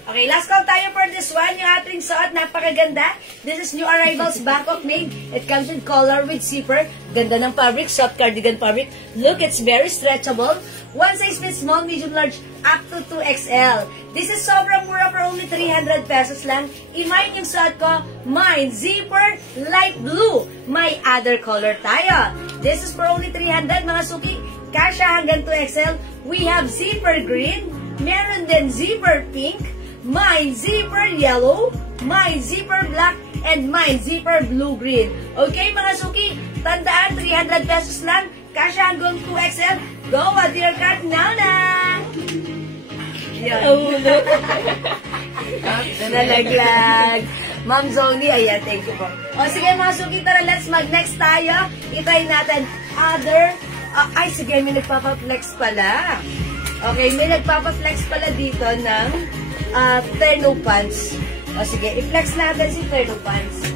Okay, last call tayo for this one. Yung ating suot, napakaganda. This is new arrivals, Bangkok made. It comes in color with zipper. Ganda ng fabric, soft cardigan fabric. Look, it's very stretchable. One size fits small, medium, large, up to 2XL. This is sobrang mura for only 300 pesos lang. I-mine yung suot ko, mine, zipper, light blue. May other color tayo. This is for only 300, mga suki. Kasha hanggang 2XL. We have zipper green. Meron din zipper pink. Mine zipper yellow, mine zipper black, and mine zipper blue-green. Okay, mga suki, tandaan, 300 pesos lang, kasha hanggang 2XL. Go, add your card now na! Yan. Nalaglag. Ma'am Zoni, ayan, thank you po. O sige, mga suki, tara, let's mag-next tayo. I-try natin other, ay, sige, may nagpapa-flex pala. Okay, may nagpapa-flex pala dito ng terno pants. O sige, i-flex natin si terno pants.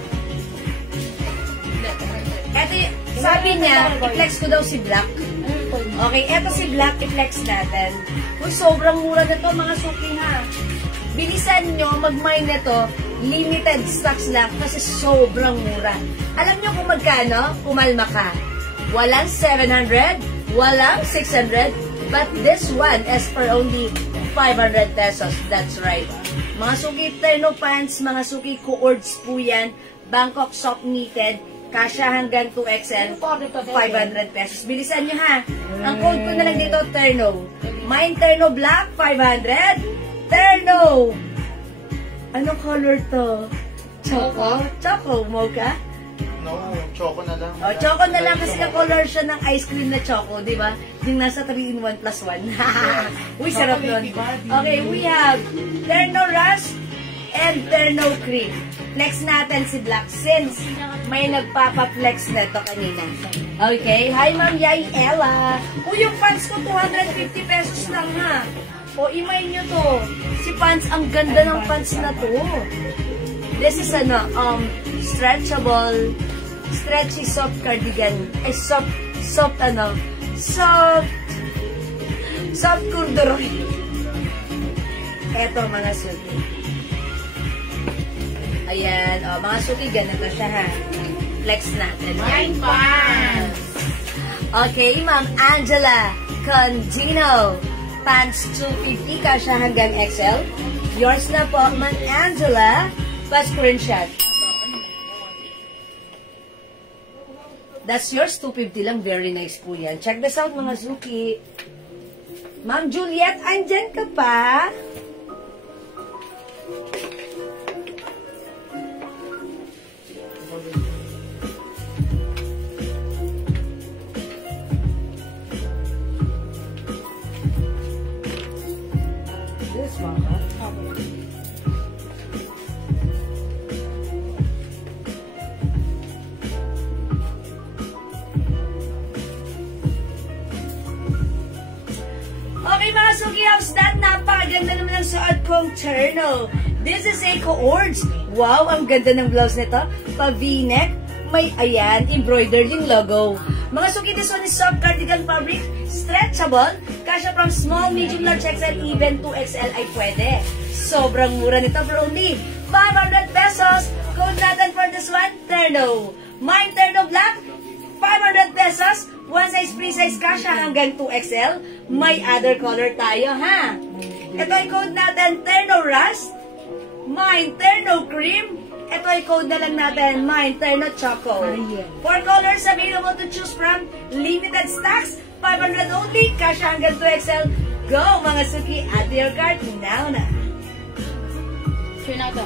Ito, sabi niya, i-flex ko daw si black. Okay, eto si Black, i-flex natin. Uy, sobrang mura na to mga suki ha. Bilisan nyo, mag-mine na to. Limited stocks lang kasi sobrang mura. Alam nyo kung magkano? Kumalma ka. Walang 700, walang 600, but this one is for only 500 pesos. That's right. Mga suki terno pants, mga suki coords po yan. Bangkok soft knitted. Kasya hanggang 2XL, 500 pesos. Bilisan nyo ha. Ang code ko na lang dito, Terno. Mine Terno Black, 500. Terno! Anong color to? Choco? Choco, mocha? No, choco na lang. O, choco na lang kasi na-color siya ng ice cream na choco, di ba? Yung nasa 3-in-1 plus 1. Uy, sarap nun. Okay, we have Terno Rust and Terno Cream. Flex natin si Black since may nagpapa-flex na to kanina. Okay, hi Ma'am Yay Ella. Uy, yung pants ko 250 pesos lang ha. O, imay nyo to. Si pants, ang ganda ng pants na to. This is stretchable, stretchy soft cardigan. Soft corduroy. Eto mga suki. Ayan, mga suki, ganito siya ha. Flex natin. Mine pants! Okay, Ma'am Angela Condino. Pants 250, kasya hanggang XL. Yours na po, Ma'am Angela. Pa-screenshot. That's yours, 250 lang. Very nice po yan. Check this out, mga suki. Ma'am Juliet, andyan ka pa? This one, huh? Okay mga suki, how's that? Napakaganda naman ang suot kong terno. This is a coords. Wow, ang ganda ng blouse nito. Pa-v-neck. May, ayan, embroidered yung logo. Mga suki, this one is soft cardigan fabric. Stretchable. Kasya from small, medium, large XL, even 2XL ay pwede. Sobrang mura nito for only 500 pesos. Code natin for this one, terno. Mine terno black, 500 pesos. One size, free size, kasya hanggang 2XL. May other color tayo, ha? Ito ay code natin, Terno Rust. Mine, Terno Cream. Ito ay code na lang natin, Mine, Terno Choco. 4 colors available to choose from. Limited stocks, 500 only, kasya hanggang 2XL. Go, mga suki, add to your cart now na. Sure na ito.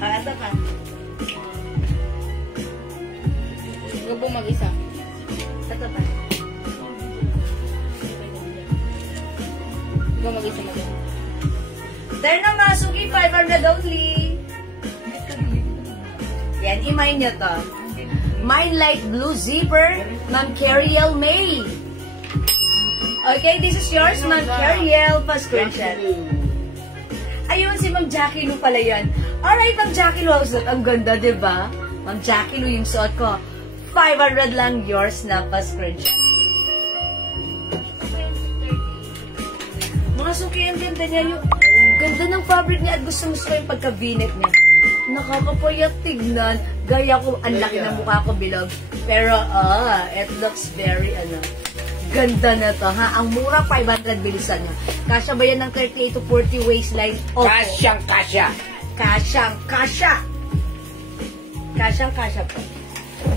Ito pa. Huwag po mag-isa. Ito pa. Huwag mag-isa mag-isa. Terno Masuki, 500 only. Yan, i-mine nyo to. Mine light blue zipper, Ma'am Cariel May. Okay, this is yours, Ma'am Cariel. Pa-screenshot. Ayun, si Ma'am Jackie Lou pala yan. Alright, Ma'am Jackie Lou, ang ganda, diba? Ma'am Jackie Lou yung suot ko. 500 lang, yours na pa-screenshot. Mga suki, ang ganda niya. Yung ganda ng fabric niya at gusto ko yung pagka-v-neck niya. Nakakapayat tignan. Gaya ko, ang laki ng mukha ko bilog. Pero, it looks very, ganda na to, ha? Ang mura, 500 bilisan niya. Kasya ba yan ng 38 to 40 waistline? Opo. Kasyang-kasya. Kasyang-kasya. Kasyang-kasya po.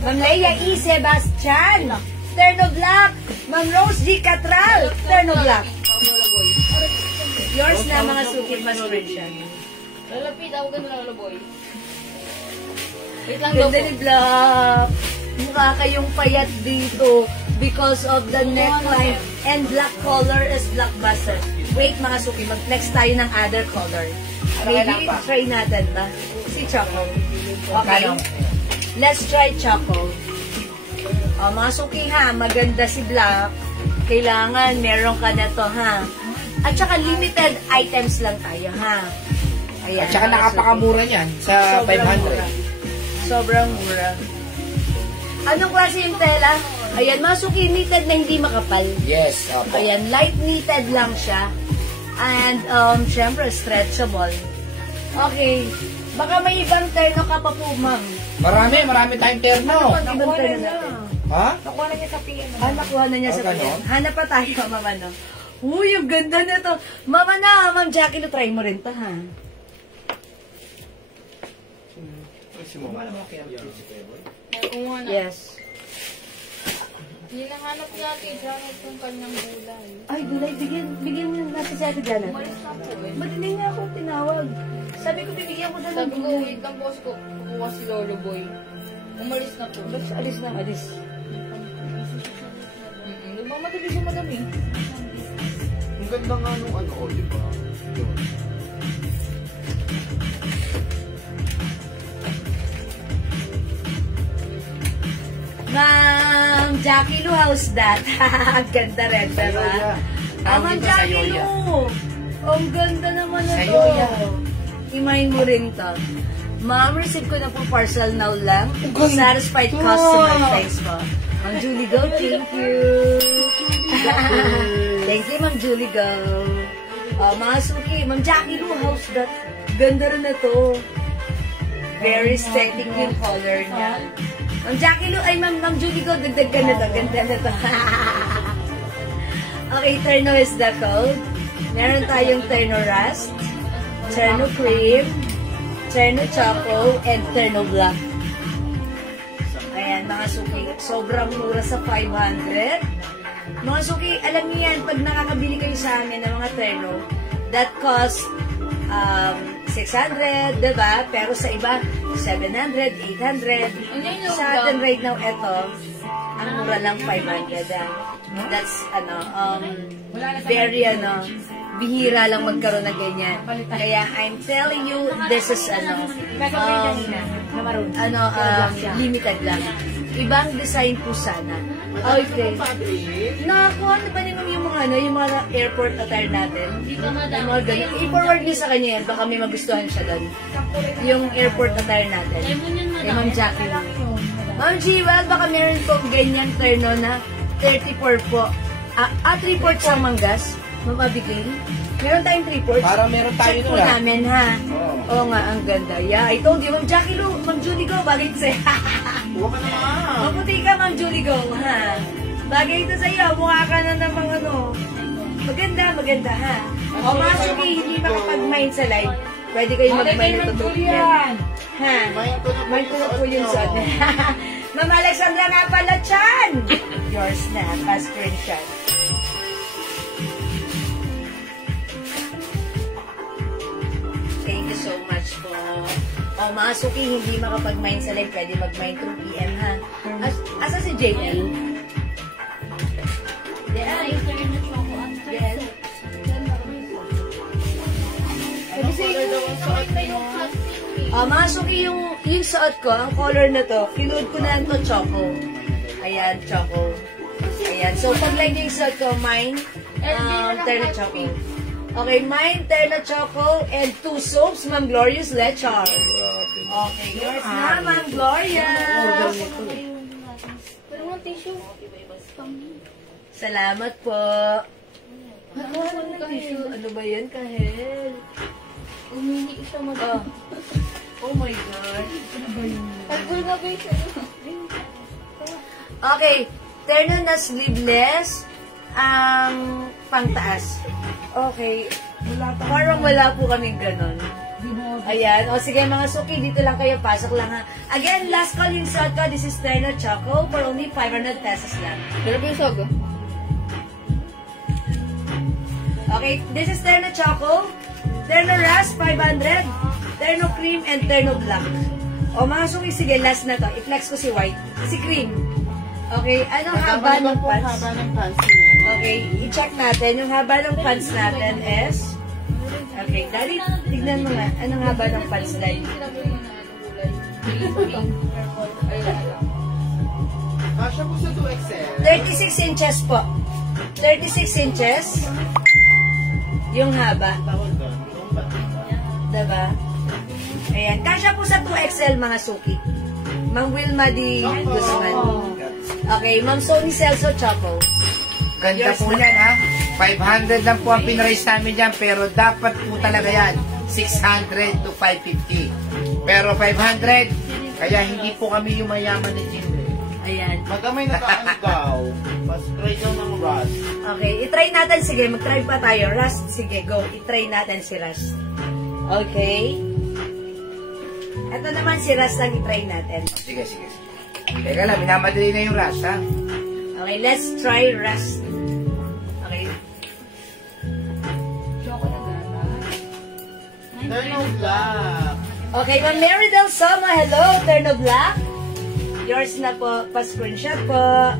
Ma'am Leia E. Sebastian. Terno Black. Ma'am Rose G. Catral. Terno Black. Yours na, mga sukit, mas screenshot. Lalapit ako ganda na boy. Wait lang daw Ganda po. ni Black. Mukha kayong payat dito because of the neckline and black color is blockbuster. Wait, mga suki, mag-flex tayo ng other color. Maybe try natin ba? Si Choco. Okay. Let's try Choco. Mga suki ha, maganda si Black. Kailangan meron ka na to ha. At saka limited items lang tayo ha. Ayan, At saka nakapakamura niyan sa Sobrang 500. mura. Sobrang mura. Anong klase yung tela? Ayan, mga suki knitted na hindi makapal. Yes, opo. Ayan, light knitted lang siya. And, syempre, stretchable. Okay. Baka may ibang terno ka pa po, ma'am. Marami tayong terno. Ibang terno natin. Ha? Nakuha na niya sa PM. Nakuha na niya sa ganon? PM. Hanap pa tayo, mama, no? Uy, ang ganda na to. Mama na, Ma'am Jackie, try mo rin to, ha? Kumuha na. Yes. Hinahanap natin Janet yung kanyang gulay. Ay, gulay, bigyan mo natin sa atin, Janet. Umalis na po eh. Ba't hindi niya ako tinawag? Sabi ko, bibigyan ko na ng Sabi ko, gulay. wait lang boss ko. Kukuha si Lolo Boy. Umalis na po. Ba't alis na, alis? Di ba madali siya madami? Ang ganda nga nung ano, di ba? Yun. Ma'am Jackie Lou, how's that? Ang ganda rin, diba? Ah, Ma'am Jackie Lou! Ang ganda naman na to. Sayoya. Imayin mo rin to. Ma'am, receive ko na po parcel now lang. Satisfied customer, thanks po. Ma'am Julie Go, thank you. Thank you, Ma'am Julie Go. Mga suki, Ma'am Jackie Lou, how's that? Ganda rin na to. Very aesthetic yung color niya. Ma'am Jackie Lou, ay Ma'am Julie Go, dagdag ka na to. Ganda na to. Okay, Terno is the code. Meron tayong Terno Rust, Terno Cream, Terno Choco, and Terno Black. Ayan, mga suki, sobrang mura sa 500. Mga suki, alam niyo yan, pag nakakabili kayo sa amin ng mga Terno, that cost 600, diba? Pero sa iba, 700, 800. Sa atin right now, ito, ang mura lang 500. That's, very, bihira lang magkaroon ng ganyan. Kaya, I'm telling you, this is, limited lang. Ibang design po sana. Okay. Nakakuha na ba naman yung mga airport attire natin? Yung mga ganyan. I-forward niyo sa kanya yan. Baka may magustuhan siya doon. Yung airport attire natin. Kay Ma'am Jackie. Ma'am Jewel, baka meron po ganyan terno na 34 po. 3/4 ang manggas. Ma'am Abigail. Meron tayong 3/4. Parang meron tayo Check po nun, namin, ha? Oo nga, ang ganda. Yeah, I told you, Ma'am Jackie Lou, Ma'am Julie Go, bagay ito sa'yo. Huwag ka naman. Maputi ka, Ma'am Julie Go, ha? Bagay ito sa'yo, mukha ka na namang maganda, ha? O mga suki, hindi makapag-mind sa live. Pwede kayo mag-mind na tutuloyan. Ha? Mind ko na po yung suot. Ma'am Alexandra nga pala, Chan! Yours na, pa-screenshot. Thank you so much po. O mga suki, hindi makapag-mind sa live, pwede mag-mind through PM, ha? Asa si JL? Yes. Mga suki, yung suot ko, ang color na to, kinuod ko na lang to choco. Ayan, choco. Ayan. So, pag like yung suot ko, mine, Terno Choco. Okay, mine, Terno Choco, and 2 soaps, Ma'am Glorious Lechar. Okay, yours na, Ma'am Gloria. Salamat po. Ano ba yan, Kahel? Umini siya Oh my God. Okay, terno na sleeveless, ang pangtaas. Okay, parang wala po kaming ganon. Ayan, o sige mga suki, dito lang kayo, pasok lang ha. Again, last call yung suot ko, this is Terno Choco for only 500 pesos lang. Pero po yung sogo? Okay, this is Terno Choco, Terno Rust, 500, Terno Cream, and Terno Black. O mga suki, sige, last na to. I-flex ko si White. Si Cream. Okay, anong haba ng pants? Haba ng pants. Okay, i-check natin. Yung haba ng pants natin is... Okay, Daddy, tignan mo nga. Anong haba ng pants, Daddy? Kasha po sa 2XL. 36 inches po. 36 inches. Yung haba. Diba? Ayan. Kasya po sa 2XL, mga suki. Ma'am Wilma Di Guzman. Okay, Ma'am Sony Celso Choco. Ganda Yours po na. yan ha. 500 lang po ang pinraise namin dyan, pero dapat po talaga yan 600 to 550. Pero 500, kaya hindi po kami yung mayaman ni Jim. Ayan. Magkamay nakaan daw. Mas try daw ng Rust. Okay, itry natin. Sige, mag-try pa tayo. Rust, sige, go. Itry natin si Rust. Okay. Ito naman si Rust ang itry natin. Sige. Teka lang, minamadali na yung Rust ha. Okay, let's try Rust. Okay. Turn on black. Okay, Ma'am Mary Del Sama, hello, Terno Black. Yours na po, pa-screenshot po.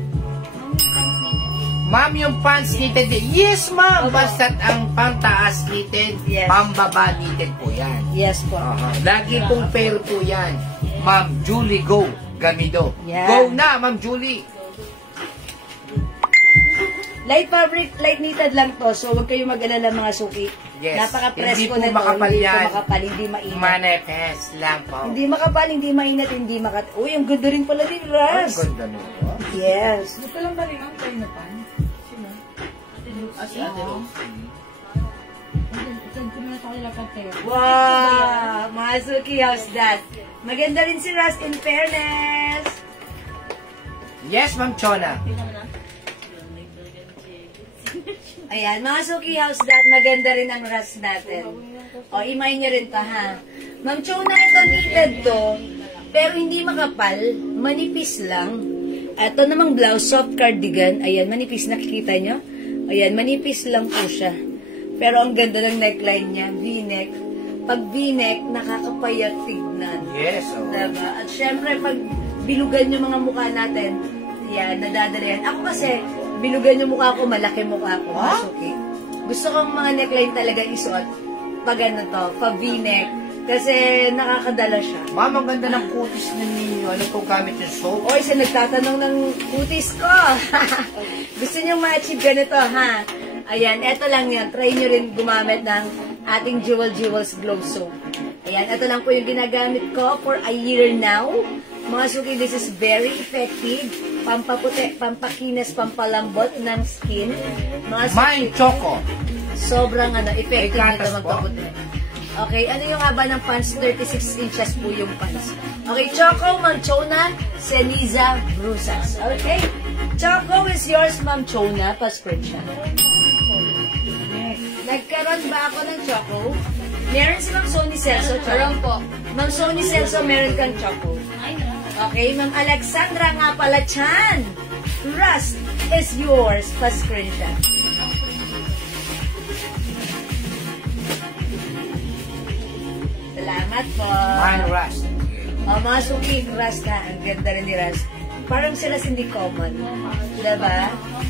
Ma'am, yung pants knitted din. Yes, ma'am. Basta't ang pangtaas knitted, Yes. pambaba knitted po yan. Yes po. Lagi pong pair po yan. Ma'am Julie, go. Gamido. Yeah. Go na, Ma'am Julie. Light fabric, light knitted lang to, so huwag kayong mag-alala mga suki. Yes. Napaka-presko Hindi po na to. makapal Hindi yan. po makapal, hindi mainit. Manifest lang po. Hindi makapal, hindi mainit, hindi makat... Uy, ang ganda rin pala din, Ang Ras. ganda nyo. Yes. Gusto lang ba rin ang tayo na pan? Sino? Si Ate Rose. Send ko muna sa kanila pati. Wow! Mga suki, how's that? Maganda rin si Ras, in fairness. Yes, Ma'am Chona. Ayan, mga suki, how's that? Maganda rin ang Ras natin. O, imay niyo rin to, ha? Ma'am Chona, ito knitted to, pero hindi makapal, manipis lang. Ito namang blouse, soft cardigan. Ayan, manipis, nakikita nyo? Ayan, manipis lang po siya. Pero ang ganda ng neckline niya, V-neck. Pag V-neck, nakakapayat tignan. Yes, oh. Diba? At syempre, pag bilugan yung mga mukha natin, yan, nadadala yan. Ako kasi, bilugan yung mukha ko, malaki mukha ko. Huh? Masuki. Gusto kong mga neckline talaga isuot. Pag ano to, pag V-neck. Kasi nakakadala siya. Ma'am, ang ganda ng kutis na ninyo. Ano po gamit yung soap? Oy, siya nagtatanong ng kutis ko. Gusto nyo ma-achieve ganito, ha? Ayan, eto lang yan. Try nyo rin gumamit ng ating Jewels Glow Soap. Ayan, eto lang po yung ginagamit ko for a year now. Mga suki, this is very effective. Pampaputi, pampakinis, pampalambot ng skin. Mga suki, Mine Choco. sobrang effective May nito gatas po. magpaputi. Okay, ano yung haba ng pants? 36 inches po yung pants. Okay, Choco, Ma'am Chona, Ceniza Brusas. Okay, Choco is yours, Ma'am Chona. Pa-screenshot. Nagkaroon ba ako ng Choco? Meron si Ma'am Sony Celso, Choco. Meron po. Ma'am Sony Celso, meron kang Choco. Okay, Ma'am Alexandra nga pala, Chan. Rust is yours. Pa-screenshot. Salamat po. Mine Rust. Mga suki, Rust na. Ang ganda rin ni Rust. Parang sila hindi common. Diba?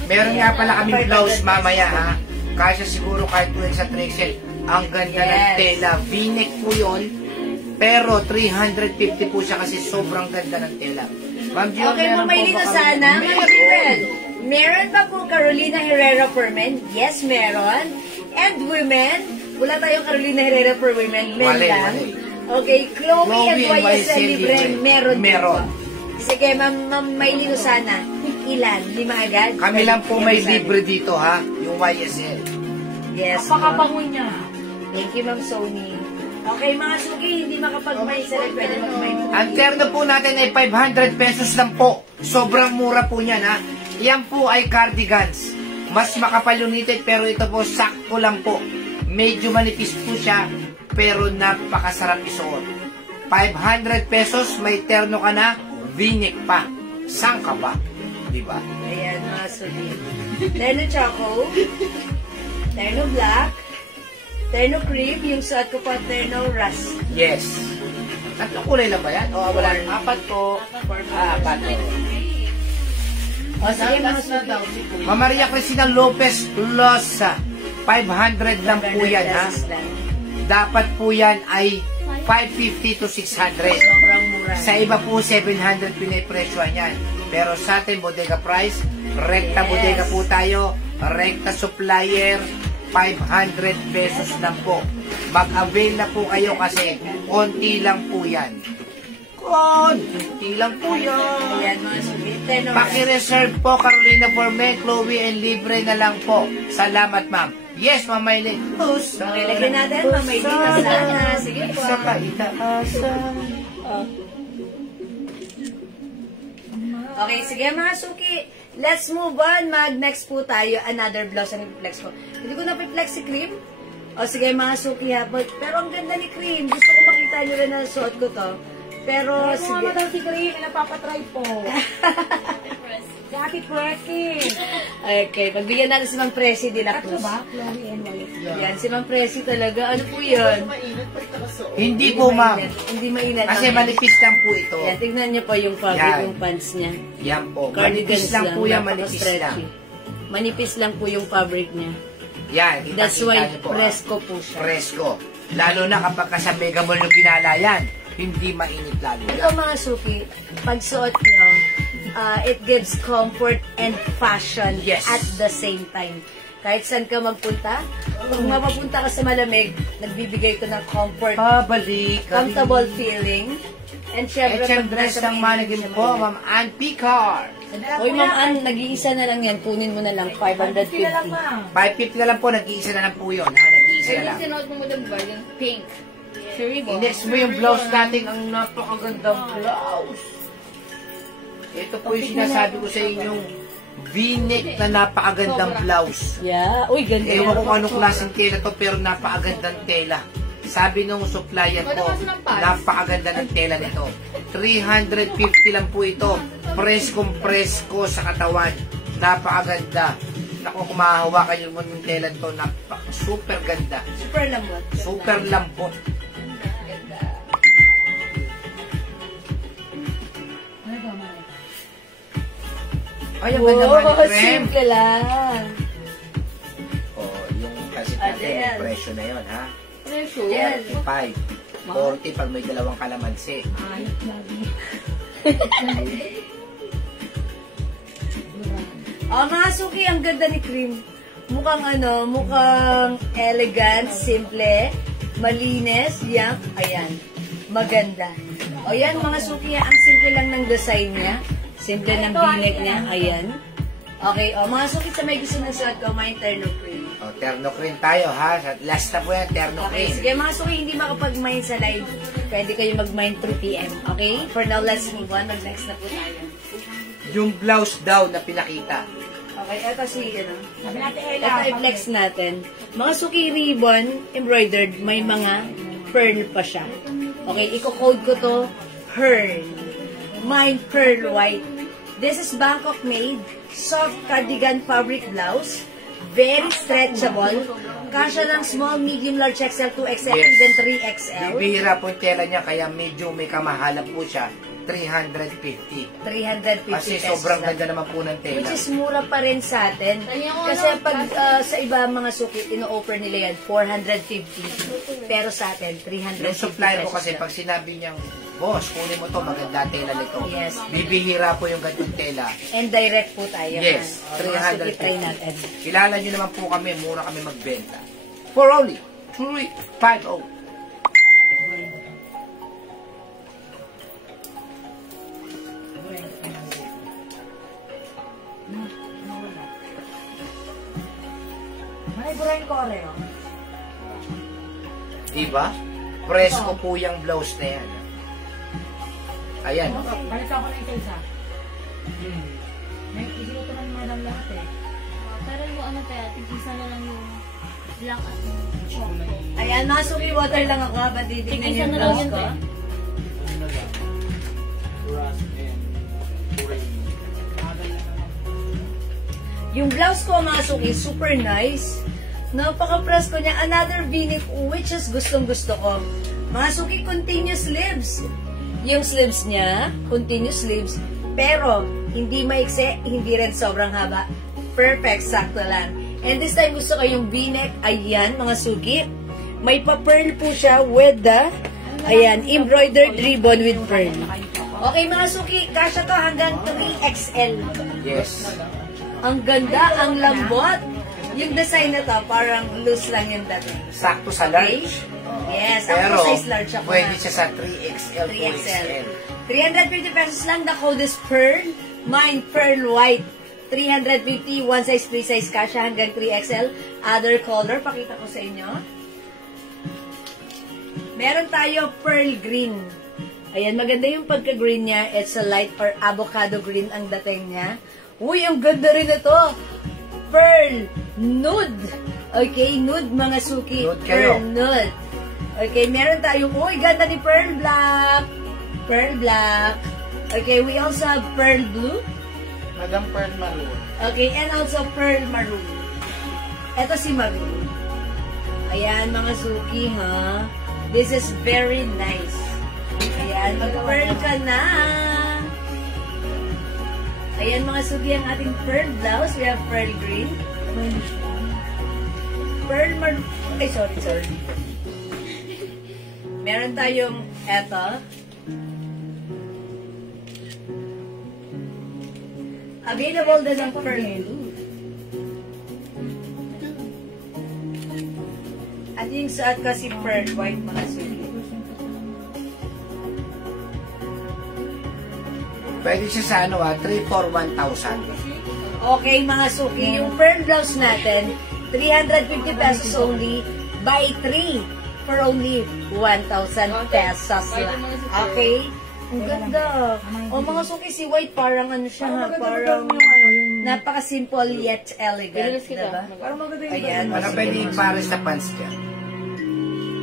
Meron nga pala kaming blouse mamaya ha. Kasi siguro kahit po sa Trexel, ang ganda ng Yes. tela. V-neck po yun. Pero 350 po siya kasi sobrang ganda ng tela. Ma'am Gio, Okay, meron po Maylina ba kami- sana. Mga Meron. people, meron ba po Carolina Herrera for men? Yes, meron. And women? Wala tayong Carolina Herrera for women. Men Wala, lang. wala. Okay, Chloe Chloe and and YSL Libre. Meron. Meron. po. Sige, Ma'am Maylina sana. Ilan? 5 agad? Kami lang po may Sana. libre dito ha. Yung YSL. Yes. Napakabango niya. Thank you, Ma'am Sony. Okay, mga suki, hindi makapag-may sila, pwede mag-may. Ang terno po natin ay 500 pesos lang po. Sobrang mura po niyan ha. Yan po ay cardigans. Mas makapal yung knitted pero ito po sakto lang po. Medyo manipis po siya pero napakasarap isuot. 500 pesos, may terno ka na, V-neck pa. Saan ka ba? Diba? Ayan, mga suki. Terno Choco. Terno Black. Terno Cream. Yung suot ko po, Terno Rust. Yes. Tatlong kulay lang ba yan? O wala? Apat po. Apat po. O, sige, mga suki. Ma'am Maria Cristina Lopez Losa. 500 lang po yan ha. Dapat po yan ay 550 to 600. Sobrang mura. Sa iba po 700 pinipresyohan yan. Pero sa atin bodega price, rekta Yes. bodega po tayo, rekta supplier, 500 pesos lang po. Mag-avail na po kayo kasi konti lang po yan. Hindi lang po yan. Ayan mga suki. 10 oras. Paki-reserve po, Carolina Forme, Chloe, and libre na lang po. Salamat, ma'am. Yes, Ma'am Maylin. Okay, lagyan natin. Mamay din na sana. Sige po. Sa kaitaasan. Okay, sige mga suki. Let's move on. Mag-next po tayo. Another blouse ang i-flex ko. Hindi ko na-flex si Cream. O sige mga suki ha. Pero ang ganda ni Cream. Gusto ko makita nyo rin na suot ko to. Pero Ano sige. nga daw si Cream, napapatry po. Si Ate Pressy. Okay, pagbigyan natin si Mang Presi de la Tatlo Cruz. ba? Chloe and Wyatt. Yan, si Mang Presi talaga. Ano po yun? Hindi po, ma'am. Hindi mainit. Kasi Okay. manipis lang po ito. Yan, tignan niyo po yung fabric, Yan. yung pants niya. Yan po. Cardigans Manipis lang po yan, manipis lang. napaka-stretchy. Manipis lang po yung fabric niya. Yan, That's kita-kita why niyo po, presko po siya. Presko. Lalo na kapag sa Mega Mall yung ginala yan, hindi mainit lalo Ito yan. mga suki, pag suot nyo, it gives comfort and fashion Yes. at the same time. Kahit saan ka magpunta, kung mapapunta ka sa malamig, nagbibigay ko ng comfort, Pabalik. comfortable feeling. And syempre, H&M pag dress nasa ng mainit mannequin siya po, malamig. Ma'am Ann Picard. Uy, Ma'am Ann, nag-iisa na lang yan. Kunin mo na lang, 550. Sila lang, ma'am. 550 na lang po, nag-iisa na lang po yun. Ha? Nag-iisa na lang. Sinuot mo mo doon ba? Yung pink. Cherry bomb. Next mo yung blouse natin, ang napakagandang blouse. Ito po yung sinasabi ko sa inyong V-neck na napakagandang blouse. Yeah. Uy, ganda. Ewan ko kung anong klaseng tela to, pero napakagandang tela. Sabi nung supplier ko, napakaganda ng tela nito. 350 lang po ito. Preskong-presko sa katawan. Napakaganda. Naku, kung mahahawakan yung mga tela nito, super ganda. Super lambot. Super lambot. Ano ba, ma'am? Ay, ang ganda Wow, man ni Krem. simple lang. Oh, yung kasi Adel. natin, presyo na yun, ha? Pressure. Yan. 35. 40 pag may dalawang kalamansi. Ayos lagi. Mga suki, ang ganda ni Cream. Mukhang elegant, simple, malinis, yang, ayan, maganda. O yan mga suki, ang simple lang ng design niya. Simple ng v-neck niya, ayan. Okay, mga suki, sa may gusto ng suot ko, may terno cream. Oh, terno cream tayo, ha? Last na po yan, terno Okay, cream. sige mga suki, hindi makapag-mine sa live. Pwede kayo mag-mine through PM, okay? For now, let's move on. Mag-next na po tayo. Yung blouse daw na pinakita. Okay, eto si, Sabi natin, Ella. ito i-flex natin. Mga suki ribbon, embroidered, may mga pearl pa siya. Okay, i-code ko to, pearl. Mine pearl white. This is Bangkok made, soft cardigan fabric blouse, very stretchable, kasya ng small, medium, large XL, 2XL, Yes. even 3XL. Bibihira po yung tela niya, kaya medyo may kamahalan po siya. 350. 350 Kasi pesos sobrang lang. ganda naman po ng tela. Which is mura pa rin sa atin. Kasi pag sa iba mga suki, ino-offer nila yan, 450. Pero sa atin, 350 Yung supplier ko pesos kasi lang. pag sinabi niyang, boss, kunin mo to, maganda tela nito. Yes. Bibihira po yung gantong tela. And direct po tayo. Yes, ha? O, mga suki, 350. try natin. Kilala niyo naman po kami, mura kami magbenta. For only 350. May burahin ko, Oreo. Diba? Presko po yung blouse na yan. Ayan. Balik ako na isa-isa. May isinuto na naman ang lahat eh. Pero yung ano kaya, tigisa na lang yung black at yung chocolate. Ayan, mga suki, water lang ako habang titignan Tigisa yung na lang blouse yun, ko. te. Yung blouse ko, mga suki, super nice. Napaka-presko niya. Another v-neck, which is gustong-gusto ko. Mga suki, continuous sleeves. Yung sleeves niya, continuous sleeves. Pero, hindi maikse, hindi rin sobrang haba. Perfect, sakto lang. And this time, gusto ko yung v-neck. Ayan, mga suki. May pa-pearl po siya with the, ayan, embroidered ribbon with pearl. Okay, mga suki, kasya to hanggang 3XL. Yes. Ang ganda, ang lambot. Yung design na to, parang loose lang yung dating. Sakto sa Okay? large. Yes, ako Pero, size large ako pwede na. siya sa 3XL, 3XL. 4XL. 350 pesos lang. The code is Pearl. Mine, Pearl White. 350, one size, 3 size kasha hanggang 3XL. Other color, pakita ko sa inyo. Meron tayo Pearl Green. Ayan, maganda yung pagka-green niya. It's a light or avocado green ang dating niya. Uy, ang ganda rin ito. Pearl Nude. Okay, nude mga suki. Nude kayo. Pearl Nude. Okay, meron tayong, uy, ganda ni Pearl Black. Pearl Black. Okay, we also have Pearl Blue. Madam Pearl Maroon. Okay, and also Pearl Maroon. Ito si Maroon. Ayan, mga suki, ha? This is very nice. Ayan, mag-pearl ka na. Ayan, mga suki, ang ating pearl blouse. We have pearl green. Pearl Maroon. Ay, sorry. Meron tayong eto. Available din ang pearl blue. At yung suot ko si pearl white, mga suki. Pwede siya sa 3 for 1,000. Okay, mga suki, yung pearl blouse natin, 350 pesos only, buy 3 for only 1,000 pesos lang. Okay? Ang ganda. O mga suki, si white parang ano siya ha, parang napaka-simple yet elegant, diba? Parang maganda yung Ayan. Para pwede yung pares na pants dyan.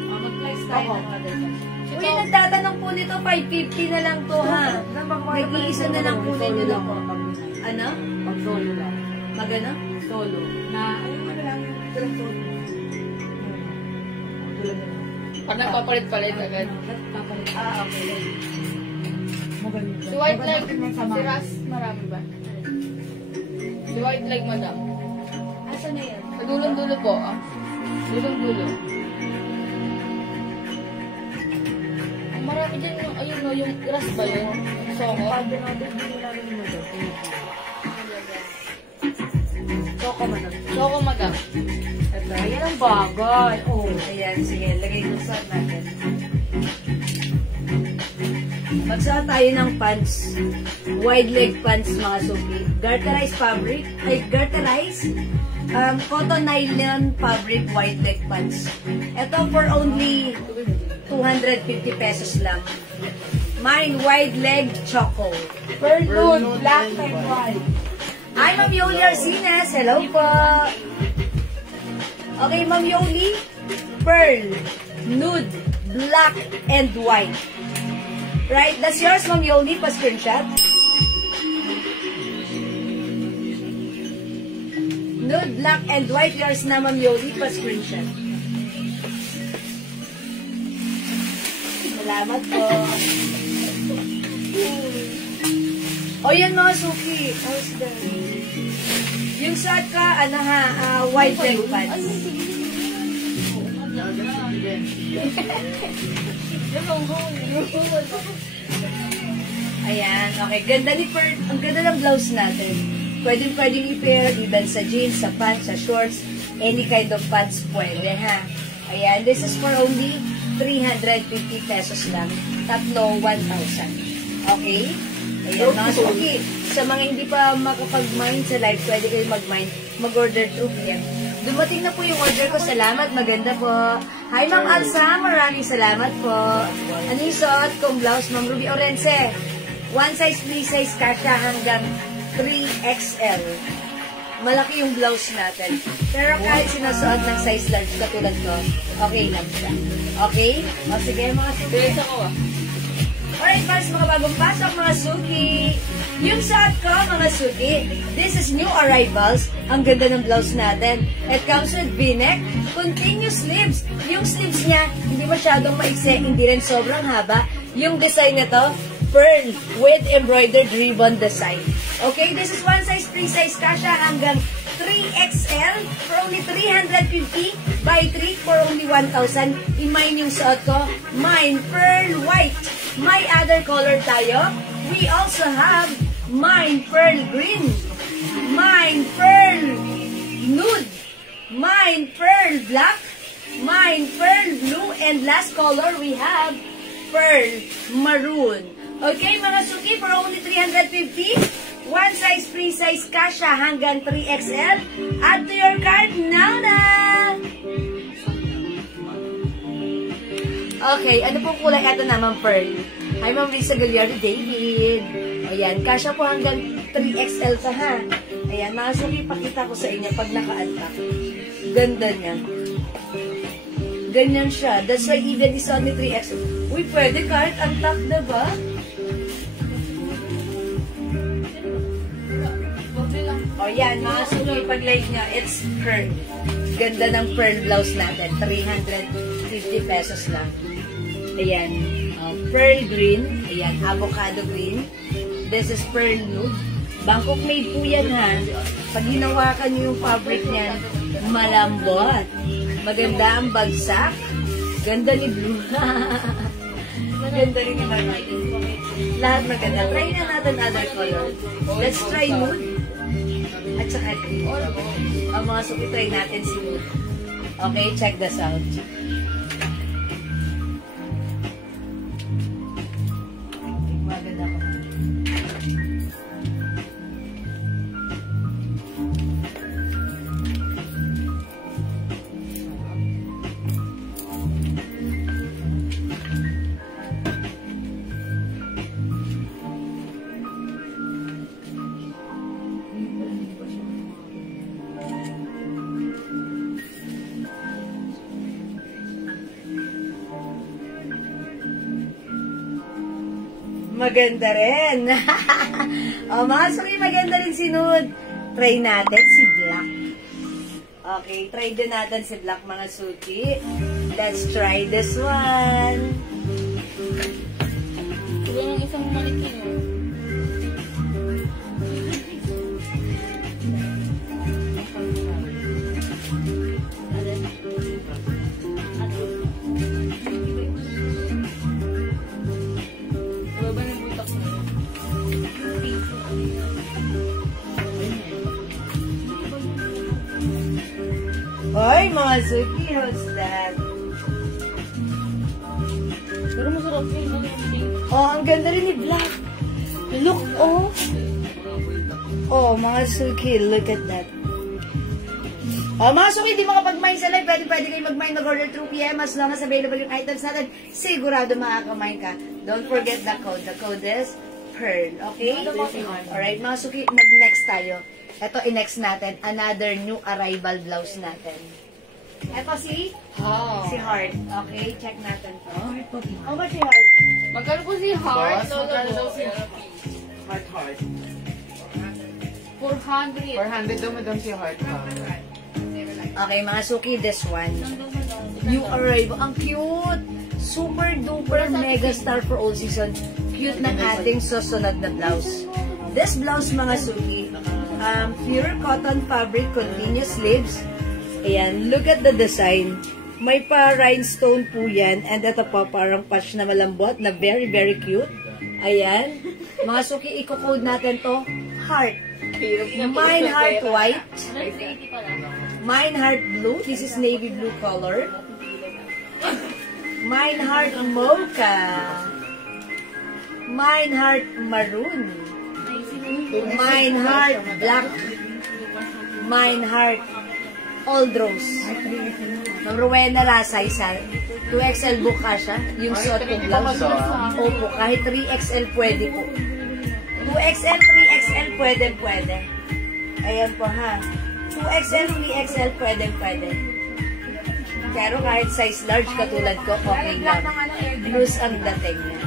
Mag-flex tayo ng other one. Uy, nagtatanong po nito, 550 na lang to ha. Nag-iisa na lang po ninyo na po. Ano? Pag-solo lang. Magano? Solo. Na, ayun ano lang, yung solo. Pag nagpapalit-palit agad. Ah, okay. Maganda. Si White Leg, si Ras, marami ba? Si White Leg, madam. Asa na yan? Sa dulong-dulo po, ah. Dulong-dulo. Ang marami dyan yung, ayun no, yung Ras ba yun? Yung Soko? Soko man nun. Soko, madam. Ayan ang bagay. Oh, ayan. Sige, lagay ko sa natin. Magsuot tayo ng pants. Wide leg pants, mga suki. Garterized fabric. Ay, garterized. Cotton nylon fabric wide leg pants. Ito for only 250 pesos lang. Mine, wide leg choco. Pearl nude, black and white. Hi, Ma'am Yoli Arcines. Hello po. Okay, Ma'am Yoli. Pearl, nude, black, and white. Right? That's yours, Ma'am Yoli. Pa-screenshot. Nude, black, and white. Yours na, Ma'am Yoli. Pa-screenshot. Salamat po. O yan mga suki. How's that? Yung suot ka, ano ha, white leg pants. Ayan, okay. Ganda ni Pearl. Ang ganda ng blouse natin. Pwedeng i-pair, even sa jeans, sa pants, sa shorts, any kind of pants pwede ha. Ayan, this is for only 350 pesos lang. Tatlo, 1,000. Okay? Ayan, mga suki. Sa mga hindi pa makapag-mind sa live, pwede kayo mag-mind. Mag-order through PM. Dumating na po yung order ko. Salamat. Maganda po. Hi, Ma'am Alsa. Maraming salamat po. Ano yung suot kong blouse, Ma'am Ruby Orense? One size, 3 size kasha hanggang 3XL. Malaki yung blouse natin. Pero kahit sinusuot ng size large katulad ko, okay lang siya. Okay? O sige, mga suki. Bilis ako ah. Alright, guys, mga bagong pasok, mga suki. Yung suot ko, mga suki, this is new arrivals. Ang ganda ng blouse natin. It comes with v-neck, continuous sleeves. Yung sleeves niya, hindi masyadong maiksi, hindi rin sobrang haba. Yung design nito, pearl with embroidered ribbon design. Okay, this is one size, 3 size kasha hanggang 3XL for only 350 by 3 for only 1,000. I-mine yung suot ko. Mine, pearl white. May other color tayo. We also have mine, pearl green. Mine, pearl nude. Mine, pearl black. Mine, pearl blue. And last color, we have pearl maroon. Okay, mga suki, for only 350. One size, free size, kasha hanggang 3XL. Add to your cart now na! Okay, ano pong kulay? Ito naman, pearl. Hi, Ma'am Risa Gallardo David. Ayan, kasha po hanggang 3XL sa ha. Ayan, mga suki, pakita ko sa inyo pag naka-unpack. Ganda niya. Ganyan siya. That's why even is only 3XL. Uy, pwede kahit unpack, diba? O yan, mga suki, pag-like nyo, it's pearl. Ganda ng pearl blouse natin. 350 pesos lang. Ayan. Pearl green. Ayan, avocado green. This is pearl nude. Bangkok made po yan, ha. Pag hinawakan nyo yung fabric niyan, malambot. Maganda ang bagsak. Ganda ni blue. Ganda rin yung marami. Lahat maganda. Try na natin other color. Let's try nude. At saka ito. Ang mga suki, try natin si nude. Okay, check this out. Maganda ko. Maganda rin. O, mga suki, maganda rin si nude. Try natin si black. Okay, try din natin si black, mga suki. Let's try this one. Ito yung isang manikin. Hoy, mga suki, how's that? Pero masarap yun. Oh, ang ganda rin ni black. Look, oh. Oh, mga suki, look at that. Oh, mga suki, di makapag-mine sa live. Pwede kayo mag-mine mag-order through PM as long as available yung items natin. Sigurado makaka-mine ka. Don't forget the code. The code is PEARL. Okay? Alright, mga suki, mag-next tayo. Ito, i-next natin. Another new arrival blouse natin. Ito si Heart. Okay, check natin to. How much si Heart? Magkano po si Heart? Magkano daw si Heart? 400. 400 daw madam si Heart. Okay, mga suki, this one. New arrival. Ang cute! Super duper mega star for all season. Cute ng ating susunod na blouse. This blouse, mga suki, pure cotton fabric, continuous sleeves. Ayan, look at the design. May pa-rhinestone po yan. And ito pa, parang patch na malambot na very, very cute. Ayan. Mga suki, i-code natin to Heart. Mine Heart White. Mine Heart Blue. This is navy blue color. Mine Heart Mocha. Mine Heart Maroon. Mine Heart Black. Mine Heart Old Rose. Ng Rowena Rasay sa 2XL book ka siya. Yung suot kong blouse. Opo, kahit 3XL pwede po. 2XL, 3XL pwede. Ayan po ha. 2XL, 3XL pwede. Pero kahit size large katulad ko, okay lang. Loose ang dating niya.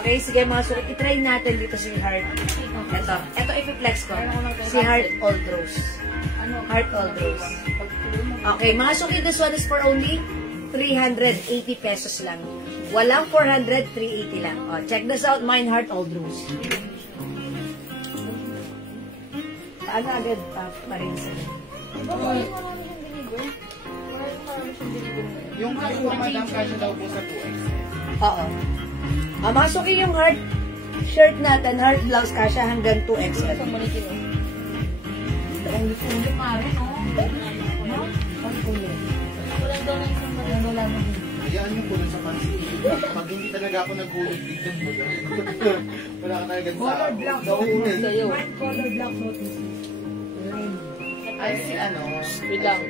Okay, sige mga suki, itry natin dito si Heart. Ito i-flex ko. Si Heart Old Rose. Heart Old Rose. Okay, mga suki, this one is for only 380 pesos lang. Walang 400, 380 lang. Oh, check this out, Mine Heart Old Rose. Paano agad pa rin sila? Yung Heart po madam kasi daw po sa 2X. Oo. Mga suki, yung Heart shirt natin, Heart blouse kasha hanggang 2XL. Isang manikin. Ang gusto mo. Walang daw ng Hayaan yung kulot sa pansin. Pag hindi talaga ako nagkulot dito, wala ka talaga sa Color black nauunan. notices. Mind color black notices. Ay, si ano? Wait lang.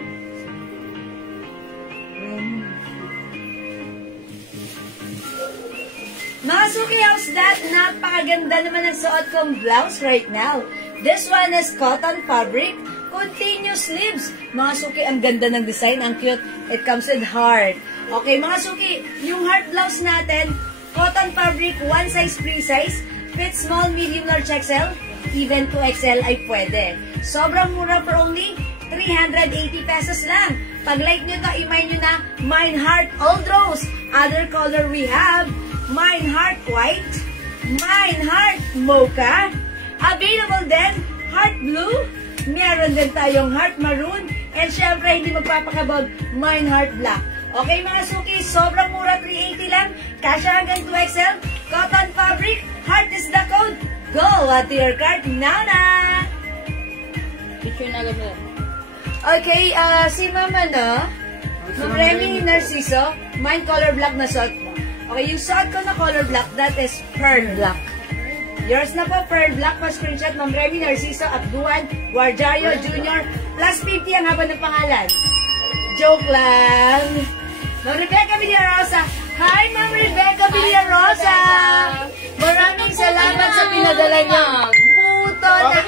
Mga Suki, how's that? Napakaganda naman ang suot kong blouse right now. This one is cotton fabric, continuous sleeves. Mga Suki, ang ganda ng design, ang cute. It comes with heart. Okay, mga Suki, yung heart blouse natin, cotton fabric, one size, free size, fits small, medium, large XL, even 2XL ay pwede. Sobrang mura for only 380 pesos lang. Pag like nyo to, i-mine nyo na Mine Heart Old Rose. Other color we have Mine Heart White, Mine Heart Mocha, available din Heart Blue, meron din tayong Heart Maroon, and syempre hindi magpapakabog, Mine Heart Black. Okay mga Suki, sobrang mura, 380 lang, kasya hanggang 2XL, cotton fabric, heart is the code. Go at your cart now na! Picture na agad mo. Okay, si Mama no? Ma'am Remy Narciso, mine color black na suot mo. Okay, yung suot ko na color black, that is pearl black. Yours na po, pearl black, pa-screenshot, Ma'am Remy Narciso, Abduan, Guardiario Jr., plus 50 ang haba ng pangalan. Joke lang. Ma'am Rebecca Villarosa. Hi, Ma'am Rebecca Villarosa. Maraming salamat sa pinadala niyo. Puto na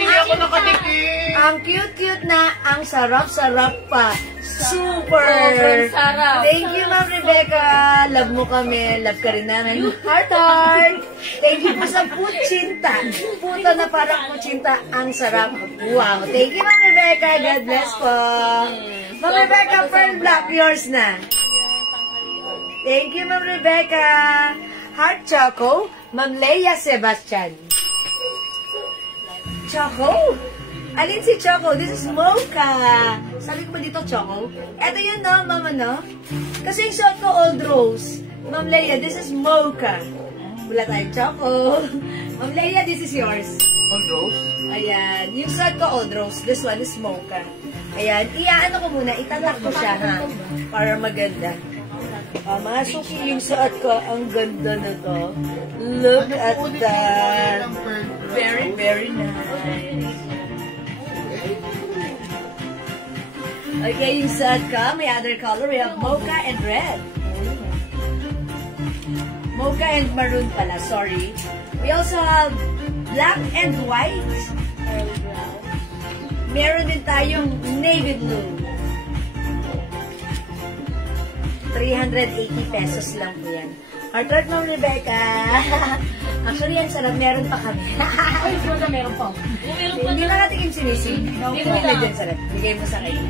ang cute-cute na, ang sarap-sarap pa. Super! Sobrang sarap. Thank you, Ma'am Rebecca. Love mo kami. Love ka rin namin. Heart. Thank you po sa putsinta. Puto na parang putsinta. Ang sarap. Wow. Thank you, Ma'am Rebecca. God bless po. Ma'am Rebecca, pearl black. Yours na. Thank you, Ma'am Rebecca. Heart Choco. Ma'am Leia Sebastian. Choco? Alin si Choco? This is Mocha. Sabi ko ba dito Choco? Eto yun no, Mama no? Kasi yung suot ko Old Rose. Ma'am Leia, this is Mocha. Wala tayong Choco. Ma'am Leia, this is yours. Old Rose? Ayan. Yung suot ko Old Rose. This one is Mocha. Ayan. Iaano ko muna. Itatak ko siya ha. Para maganda. Mga Suki, yung suot ko. Ang ganda na to. Look at that. Very, very nice. Okay, yung suot ko. May other color. We have mocha and red. Mocha and maroon pala. Sorry. We also have black and white. Meron din tayong navy blue. 380 pesos lang po yan. Heart, Ma'am Rebecca. Actually, ang sarap. Meron pa kami. Ay, wala, meron pa. Hindi na natin yung sinisi. Hindi mo na dyan sarap. Bigay mo sa kayo.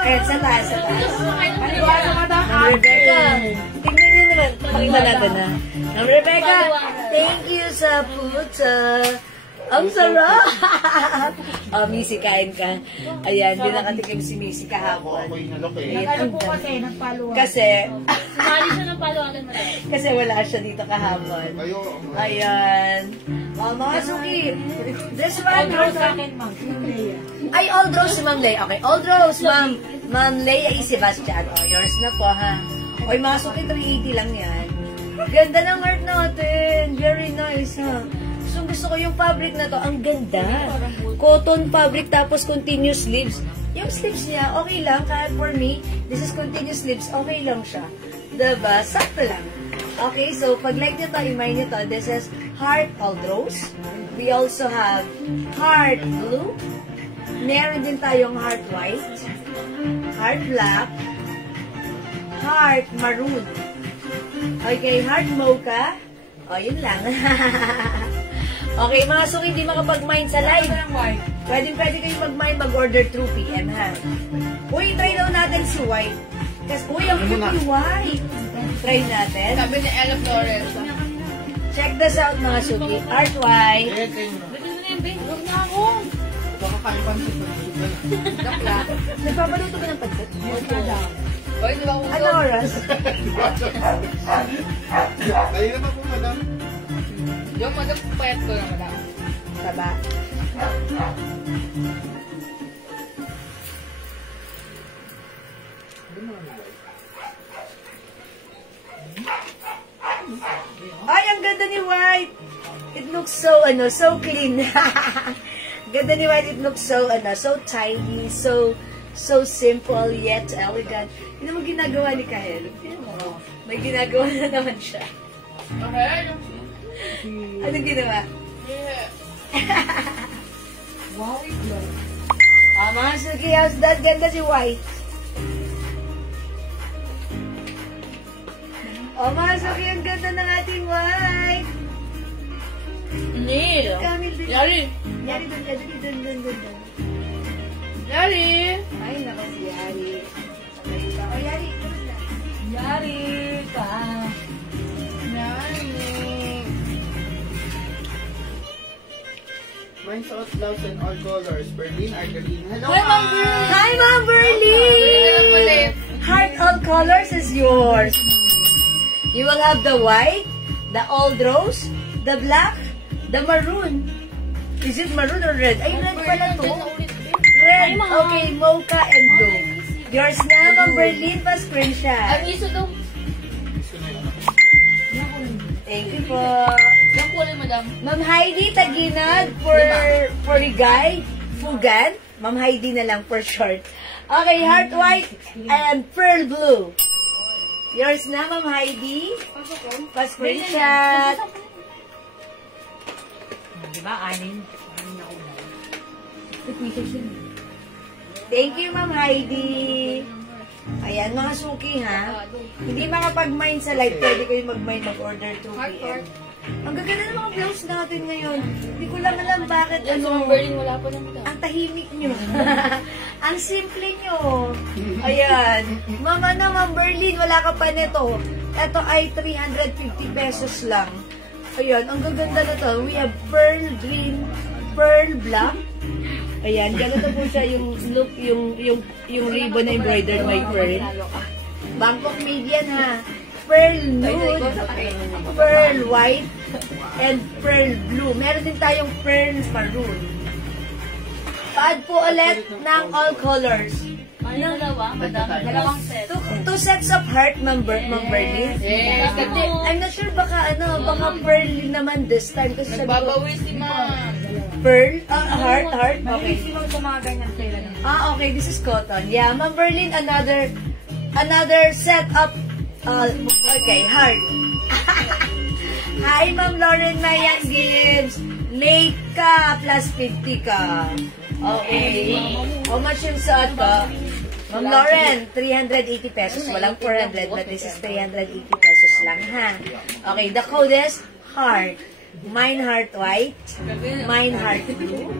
Ayan, sa taas, sa taas. Ma'am Rebecca. Tingnan nyo naman. Pakita natin na. Ma'am Rebecca, thank you sa puto. Ang sarap! Oh, Missy, kain ka. Ayan, di nakatikim si Missy kahapon. Ako'y nalok eh. Nag-ano po kasi, nagpaluwa. Kasi, Sumali siya ng paluwagan mo. kasi wala siya dito kahapon. Kayo, Ayan. Oh, mga Suki. This one, Rose sa akin, ma'am. Leia. ay, Old Rose si Ma'am Leia. Okay, Old Rose, Ma'am. Ma'am Leia E. Sebastian. Oh, yours na po, ha? Oy, mga Suki, 380 lang yan. Ganda ng art natin. Very nice, ha? So, gusto ko yung fabric na to. Ang ganda. Cotton fabric, tapos continuous sleeves. Yung sleeves niya, okay lang. Kahit for me, this is continuous sleeves. Okay lang siya. Diba? Sakto lang. Okay, so pag like nyo to, i-mine nyo to. This is Heart Old Rose. We also have Heart Blue. Meron din tayong Heart White. Heart Black. Heart Maroon. Okay, Heart Mocha. O, yun lang. Okay, mga Suki, hindi makapag-mine sa live. Pwede kayong mag-mine, mag-order through PM, ha? Uy, try daw natin si White. Kasi, uy, ang cute ni White. Try natin. Sabi ni Ella Flores. Check this out, mga Suki. Art White. eh, kayo na. Bitin mo na yung babe. Huwag na ako. Baka kain pa nito. Nagpapaluto ka ng pagkat? Oy, di ba ako? Ano oras? Kayo na pa po, madam. Yung madam, payat ko na madam. Taba. ganda ni White. It looks so, so clean. Ganda ni White. It looks so, so tidy, so simple yet elegant. Yun naman ginagawa ni Kahel. May ginagawa na naman siya. Okay. Anong ginawa? Wow, it looks. Mga Suki, how's that? Ganda si White. Mga Suki, ang ganda ng ating White. Hindi. Camille, dun. Yari. Yari, dun. Yari. Ay, naku si Yari. Sabay ka. O, Yari, kumusta? Yari ka. Yari. Mine suot blouse in all colors. Berlin, Argeline. Hello, Hi, Ma'am Berlin. Hi, Ma'am Berlin! Heart all colors is yours. You will have the white, the old rose, the black, the maroon. Is it maroon or red? Ay, red pala to. Red. Okay, mocha and blue. Yours na, Ma'am Berlin. Pa-screenshot. Ang iso daw. Thank you po. Yung kulay, madam. Ma'am Heidi Taginag for Rigay. Fugan. Ma'am Heidi na lang for short. Okay, heart white and pearl blue. Yours na, Ma'am Heidi. Pa-screenshot. Diba, anin? Thank you, Ma'am Heidi. Ayan, mga suki, ha? Hindi makapag-mine sa live. Pwede kayo mag-mine, mag-order 2 p.m. Ang gaganda ng mga blouse natin ngayon. Hindi ko lang alam bakit, Yan, sa Ma'am Berlin, wala pa lang madam. ang tahimik nyo. Ang simple nyo. Ayan. Ma'am Berlin, wala ka pa nito. Ito ay 350 pesos lang. Ayan, ang gaganda na to. We have pearl green, pearl black. Ayan, ganito po siya yung look, yung ribbon na embroidered by pearl. Bangkok made yan, ha. Pearl nude, pearl white, and pearl blue. Meron din tayong pearl maroon. Pa-add po ulit ng all colors. Ano dalawa, madam? Dalawang set. Two sets of heart, Ma'am Berlin. Yes. Kasi, I'm not sure baka pearl naman this time. Kasi sabi ko, Nagbabawi si ma'am. pearl? Heart? Okay. Ma'am sa mga ganyan sila na. Okay, this is cotton. Yeah, Ma'am Berlin, another set of, okay, heart. Hi, Ma'am Lauren Mayan Gibbs. Late ka, plus 50 ka. Okay. How much yung suot ko? Ma'am Lauren, 380 pesos. Walang 400, but this is 380 pesos lang, ha? Okay, the code is heart. Mine heart white, mine heart blue,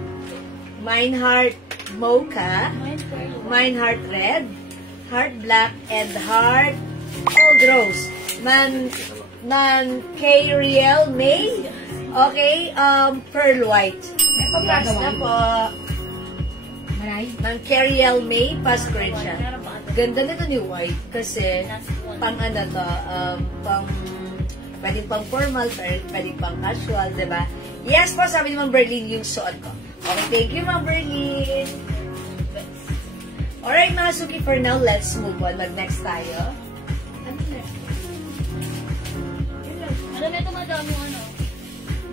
mine heart mocha, mine heart red, heart black, and heart old rose. Man K. Riel May. Okay, pearl white. Yes na po. Man K. Riel May, pa-screenshot. Ganda nito ni white kasi pang ano to, pwede pang formal, pwede pang casual, diba? Yes po, sabi ni Ma'am Berlin yung suot ko. Okay, thank you, Ma'am Berlin. Alright, mga suki, for now, let's move on. Mag-next tayo. Madam, ito madam yung ano.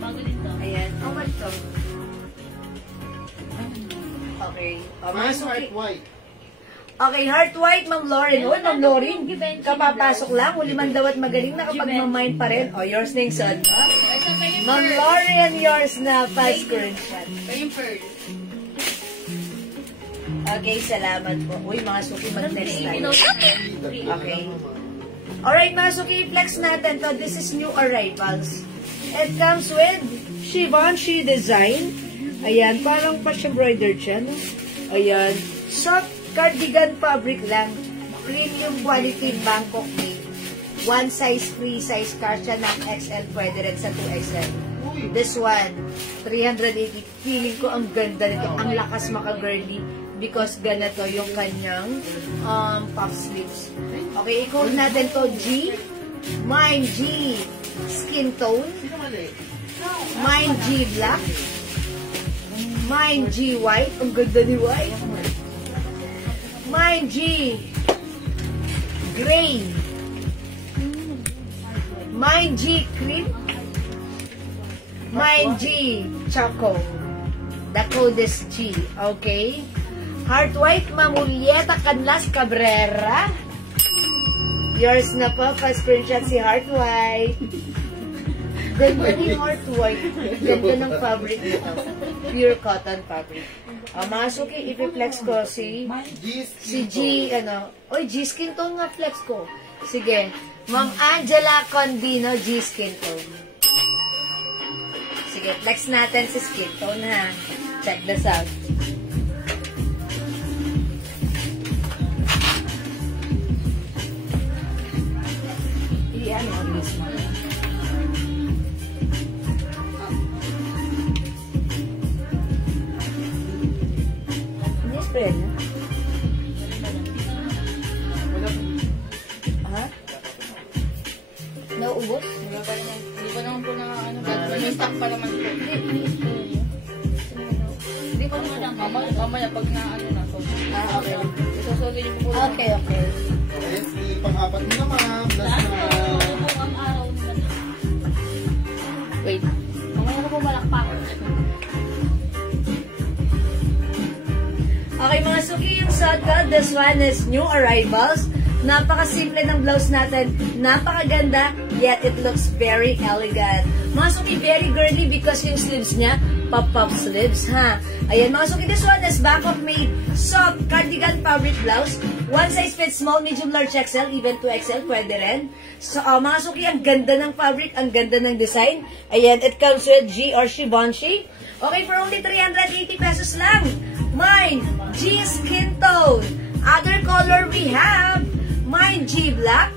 Bago din to. Ayan. How much to? Okay. Mga Mine suki. heart white. Okay, heart white, Ma'am Lauren. Uy, Ma'am Lauren, kapapasok lang. Huli man daw at magaling na kapag ma-mine pa rin. O, yours na yung suot. Ma'am Lauren, yours na. Pa-screenshot. Kayong pearl. Okay, salamat po. Uy, mga suki, mag-next tayo. Okay. Okay. Alright, mga suki, flex natin to. This is new arrivals. It comes with Givenchy design. Ayan, parang pa-embroidered siya, no? Ayan. Soft cardigan fabric lang. Premium quality Bangkok made. One size, free size kasya ng XL. Pwede rin sa 2XL. This one, 380. Feeling ko ang ganda nito. Ang lakas maka-girly. Because ganito yung kanyang puff sleeves. Okay, i-code natin to G. Mine G skin tone. Mine G black. Mine G white. Ang ganda ni white. Mine G gray. Mine G cream. Mine G. Choco. The code is G. Okay? Heart White, Mamulieta Canlas Cabrera. Yours na po. Pa-screenshot si Heart White. Ganda ni Heart White. Ganda ng fabric nito. Pure cotton fabric. Mga suki, i-flex ko si G, ano. Oy, G skin tone nga flex ko. Sige. Ma'am Angela Condino, G skin tone. Sige, flex natin si skin tone, ha. Check this out. Ano, this one. Hindi spray na? Ha? Nauubos? Wala pa naman. Hindi pa naman po na ano. May stock pa naman po. Hindi pa naman lang. Mamaya pag na ano na to. Okay. Isusuli niyo po. Okay, okay. Let's see, pang-apat mo na, ma'am. Plus na... Ang araw naman. Wait. Mamaya na po malakpak. Okay, mga suki, yung suot ko, this one is new arrivals. Napaka-simple ng blouse natin. Napakaganda, yet it looks very elegant. Mga suki, very girly because yung sleeves niya, pop-pop sleeves, ha? Ayan, mga suki, this one is Bangkok made soft cardigan fabric blouse. One size fits small, medium, large, XL, even 2XL, pwede rin. So, mga suki, ang ganda ng fabric, ang ganda ng design. Ayan, it comes with G or Givenchy. Okay, for only 380 pesos lang. Mine, G skin tone. Other color we have, mine G black.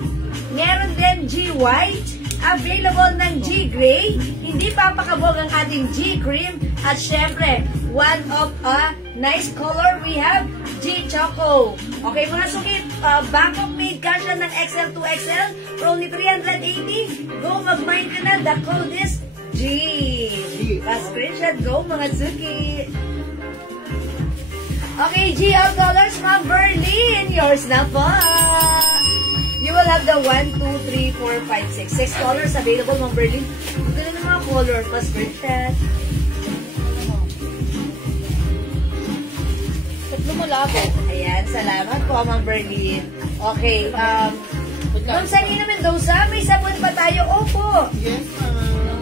Meron din G white. Available ng G gray. Hindi papakabog ang ating G cream. At syempre, one of a nice color we have G choco. Okay mga sukit, Bangkok made ka siya ng XL to XL for only 380. Go mag-mine ka na. The code is G. Pa-screenshot, go mga sukit. Okay, GL colors from Berlin. Yours na po. You will have the 1, 2, 3, 4, 5, 6. 6 colors available from Berlin. Ito na ng mga color. Pa-screenshot. Tatlo mo lang po. Ayan, salamat po, Ma'am Berlin. Okay, Ma'am Salina Mendoza, may sabon pa tayo. Opo. Yes, ma'am.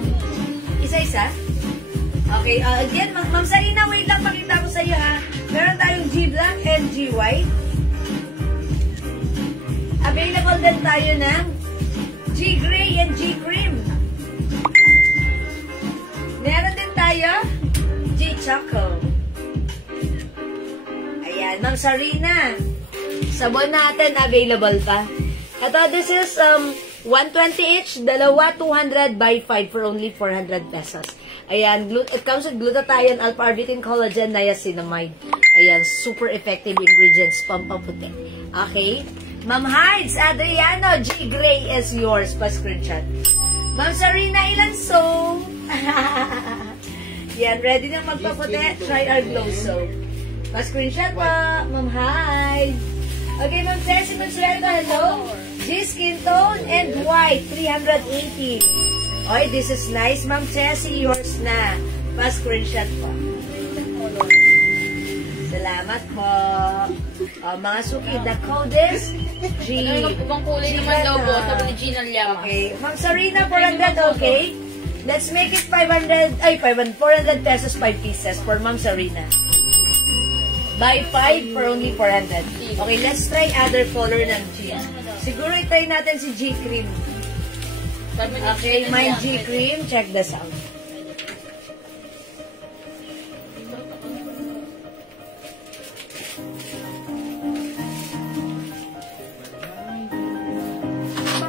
Isa-isa? Okay, again, Ma'am Salina, wait lang, pakita ko sa iyo, ha. Meron tayong G black and G white. Available din tayo ng G gray and G cream. Meron din tayo G choco. Ayan, Ma'am Sarina. Sabon natin available pa. Ito, this is 120 each, dalawa 200 by 5 for only 400 pesos. Ayan, it comes with glutathione, alpha-arbutin, collagen, niacinamide. Ayan, super effective ingredients, pampaputi. Okay? Ma'am Hides, Adriano, G Gray is yours. Pa-screenshot. Ma'am Sarina, ilan so? Yan, ready na magpaputi. Try our glow soap. Pa-screenshot pa, Ma'am Hides. Okay, Ma'am Ceci Monsuelto, hello. G skin tone and white, 380. Oy, this is nice, Ma'am Ceci. Yours na. Pa-screenshot po. Salamat po. Mga suki, the code is G. Ibang kulay naman daw po. Sabi ni Gina Llamas. Okay. Ma'am Sarina, 400, okay? Let's make it 400 pesos, 5 pieces for Ma'am Sarina. Buy 5 for only 400. Okay, let's try other color ng G. Siguro i-try natin si G cream. Okay, my G cream. Check this out.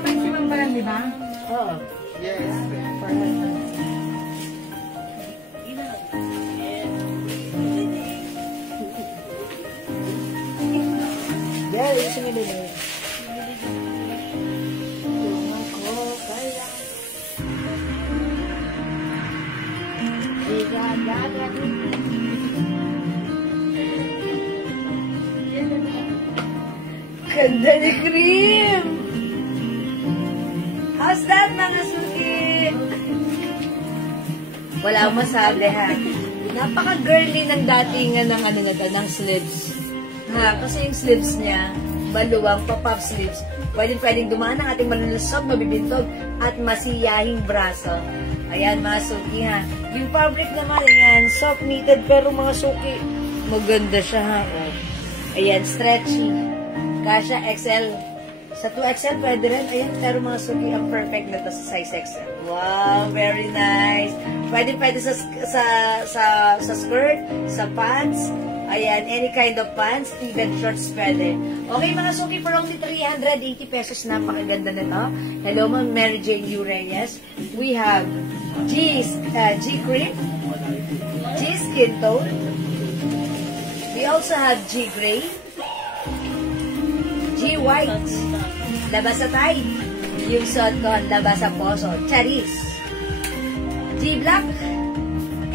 Maximum ba lang, di ba? Oo. Yes. Yeah, gusto mo din. Ganda ni cream! How's that, mga suki? Wala akong masabi, ha? Napaka-girly ng datingan ng ano na to, ng sleeves. Ha? Kasi yung sleeves niya, maluwang, pop-up sleeves. Pwedeng dumaan ang ating malulusog, mabibintog, at masiyahing braso. Ayan, mga suki, ha? Yung fabric naman, ayan, soft knitted, pero mga suki, maganda siya, ha? Oh. Ayan, stretchy. Kasha XL. Sa 2XL, pwede rin. Ayan, pero mga suki, ang perfect na to sa size XL. Wow, very nice. Pwede sa skirt, sa pants. Ayan, any kind of pants, even shorts pwede. Okay, mga suki, for only 380 pesos, napakaganda nito. Hello, Ma'am Mary Jane U. Reyes. We have G cream, G skin tone. We also have G gray, G white, labas sa tie. Yung suot ko, labas sa poso, charis. G black,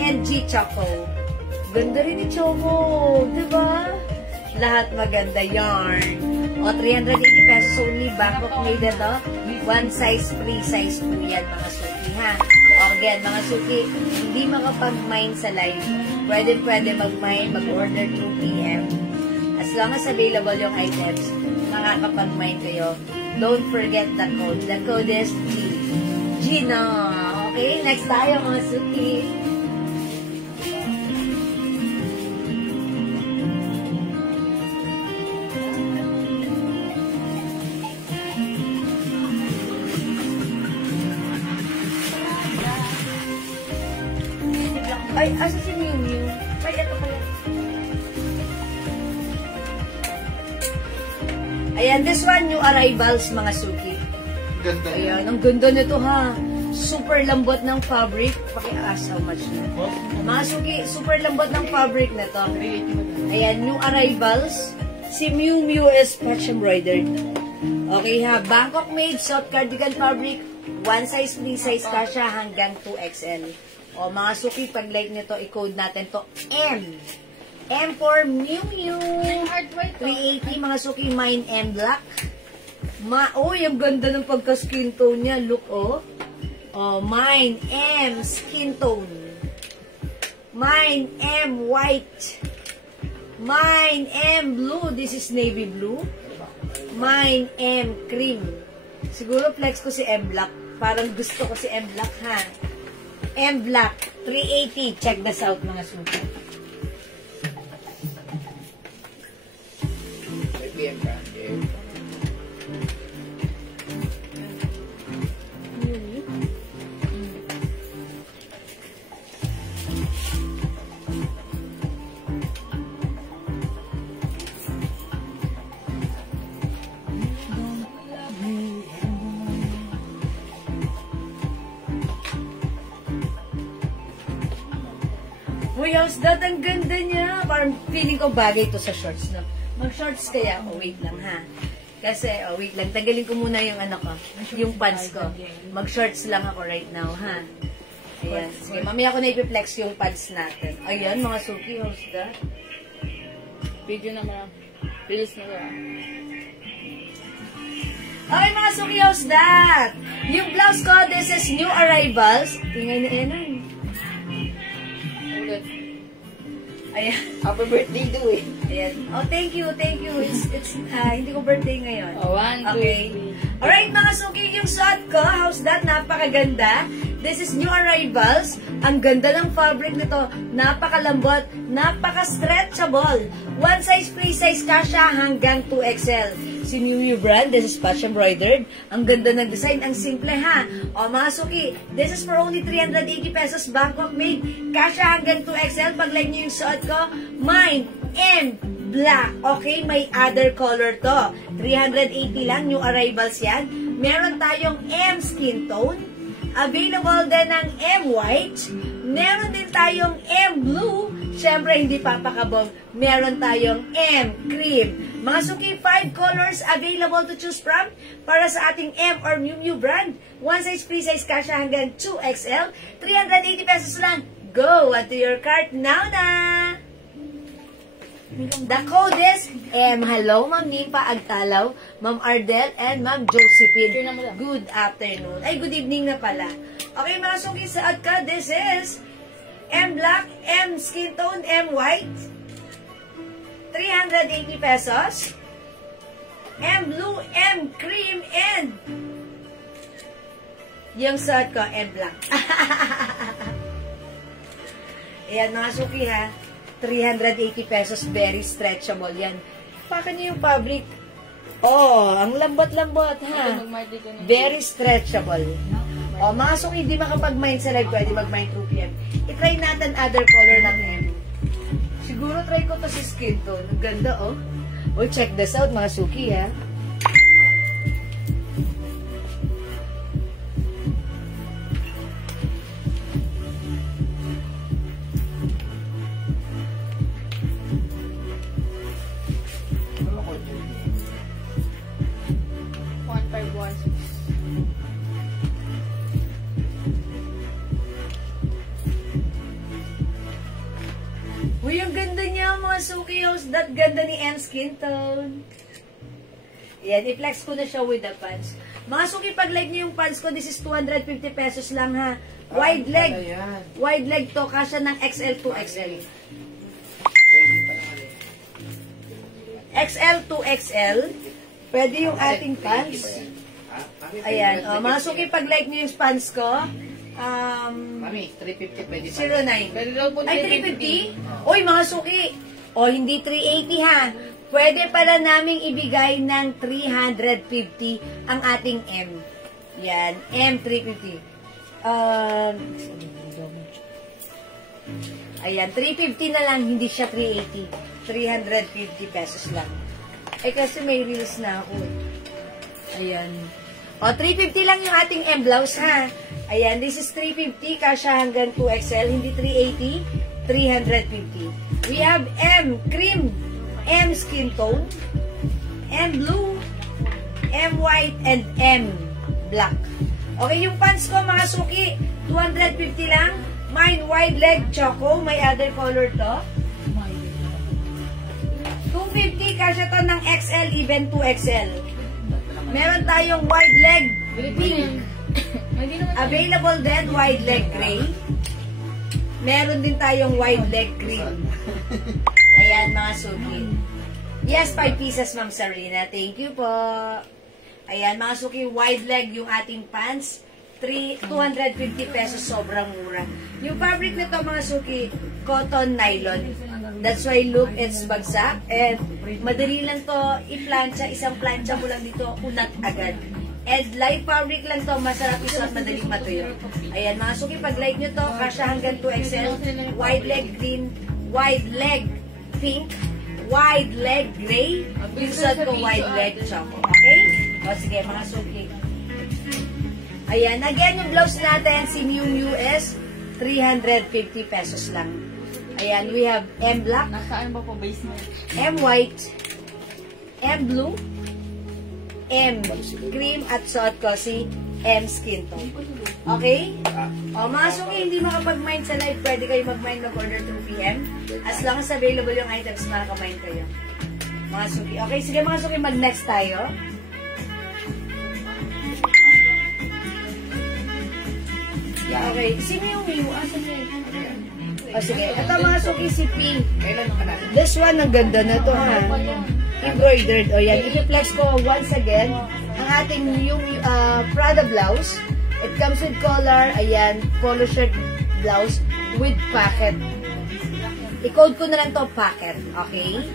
and G choco. Ganda rin ni Choco, diba? Lahat maganda yarn. O, 380 pesos only, Bangkok made ito. One size, free size po yan, mga suki, ha? O, again, mga suki, hindi makapag-mine sa live. Pwede mag-mine, mag-order through PM. As long as available yung items, makakapag-mine kayo. Don't forget the code. The code is G. Gina. Okay, next tayo, mga suki. Ay, asa si Miu Miu? Ay, ito pala. Ayan, this one, new arrivals, mga suki. Ganda niya. Ayan, ang ganda nito, ha. Super lambot ng fabric. Paki-ask how much na. Mga suki, super lambot ng fabric nito. Ayan, new arrivals. Si Miu Miu is patch embroidered. Okay, ha. Bangkok made, soft cardigan fabric. One size, free size kasha hanggang 2XL. O, mga suki, pag like nito, i-code natin to M. M for Miu Miu. 380, mga suki, mine M black. Uy, ang ganda ng pagka-skin tone niya. Look, oh. Oh, mine M skin tone. Mine M white. Mine M blue. This is navy blue. Mine M cream. Siguro flex ko si M black. Parang gusto ko si M black, ha? M black, 380. Check this out, mga suki. PM ka. Uy, how's that? Ang ganda niya. Parang feeling ko bagay ito sa shorts. No? Mag-shorts kaya ako. Wait lang, ha? Kasi, wait lang. Tanggalin ko muna yung ano ko. Yung pants ko. Mag-shorts lang ako right now, ha? Ayan. Sige, mamaya ko na ipiplex yung pants natin. Ayan, mga suki. How's that? Video naman. Bilis na ba? Okay, mga suki, how's that? Yung blouse ko, this is new arrivals. Tingnan niya yan. Ayan. Happy birthday to eh. Ayan. Oh, thank you, thank you. It's hindi ko birthday ngayon. Oh, 1, 2, Okay. 3. Alright, mga suki, yung suot ko, how's that? Napakaganda. This is new arrivals. Ang ganda ng fabric nito. Napakalambot, napaka-stretchable. One size, free size kasha hanggang 2XL. Si Miu Miu brand, this is patch embroidered. Ang ganda ng design, ang simple, ha? O, mga suki, this is for only 380 pesos, Bangkok made. Kasha hanggang 2XL. Pag-like nyo yung suot ko, mine, M, black. Okay, may other color to. 380 lang, new arrivals yan. Meron tayong M skin tone. Available din ng M white. Meron din tayong M blue. Siyempre, hindi papakabog. Meron tayong M cream. Mga suki, 5 colors available to choose from para sa ating M or Miu Miu brand. One size, free size kasha hanggang 2XL. 380 pesos lang. Go! Add to your cart now na! The code is hello, Ma'am Nimpa Agtalaw, Ma'am Ardel, and Ma'am Josephine. Good afternoon. Ay, good evening na pala. Okay, mga suki, sa Adka, this is M black, M skin tone, M white, 380 pesos. M blue, M cream, and yung suot ko, M black. Ayan mga suki ha, 380 pesos, very stretchable yan. Pakan niyo yung fabric. Oh, ang lambot-lambot ha. Very stretchable. O, mga suki, hindi makapag-mind sa live, pwede mag-mind through PM. I-try natin other color ng M. Siguro try ko to si skin tone. Ang ganda, oh. O, check this out, mga suki, ha. Uy, ang ganda niya, mga suki. That ganda ni M skin tone. Yan, i-flex ko na siya with the pants. Mga suki, pag like niyo yung pants ko, this is 250 pesos lang ha. Wide leg. Wide leg to, kasya ng XL to XL. XL to XL. Pwede yung ating pants. Ayan, o, mga suki, pag like niyo yung pants ko, Mami, 350 pwede pa. 09. Ay, 350? Uy, mga suki. O, hindi 380 ha. Pwede pala naming ibigay ng 350 ang ating M. Yan, M 350. Ayan, 350 na lang, hindi siya 380. 350 pesos lang. Eh, kasi may reels na ako. Ayan. O, 350 lang yung ating M blouse ha. Ayan, this is 350, kasya hanggang 2XL, hindi 380, 350. We have M cream, M skin tone, M blue, M white, and M black. Okay, yung pants ko mga suki, 250 lang. Mine wide leg choco, may other color to. 250, kasya to ng XL, even 2XL. Meron tayong wide leg pink. Available din, wide leg gray. Meron din tayong wide leg green. Ayan, mga suki. Yes, 5 pieces, Ma'am Sarina. Thank you po. Ayan, mga suki, wide leg yung ating pants. 250 pesos, sobrang mura. Yung fabric nito, mga suki, cotton nylon. That's why look, it's bagsak. And madali lang to i-plancha. Isang plancha mo lang dito, unat agad. And light fabric lang to, masarap isuot, madaling matuyo. Ayan, mga suki, pag like nyo to, kasya hanggang 2XL, wide leg green, wide leg pink, wide leg gray, yung suot ko wide leg choco. Okay? O sige, mga suki. Ayan, again, yung blouse natin, si New US, 350 pesos lang. Ayan, we have M black, M white, M blue, M cream, at suot ko si M skin tone. Okay? O, mga suki, hindi makapag-mind sa live, pwede kayo mag-mind mag-order 2 PM. As long as available yung items, makaka-mind kayo. Mga suki. Okay, sige mga suki, mag-next tayo. Okay, sino yung Miu? Sino yun? O sige, ito mga suki, si P. This one, ang ganda na to ha. Embroidered. O yan, i-flex ko once again ang ating yung Prada blouse. It comes with collar, ayan, polo shirt blouse with pocket. I-code ko na lang to, pocket. Okay?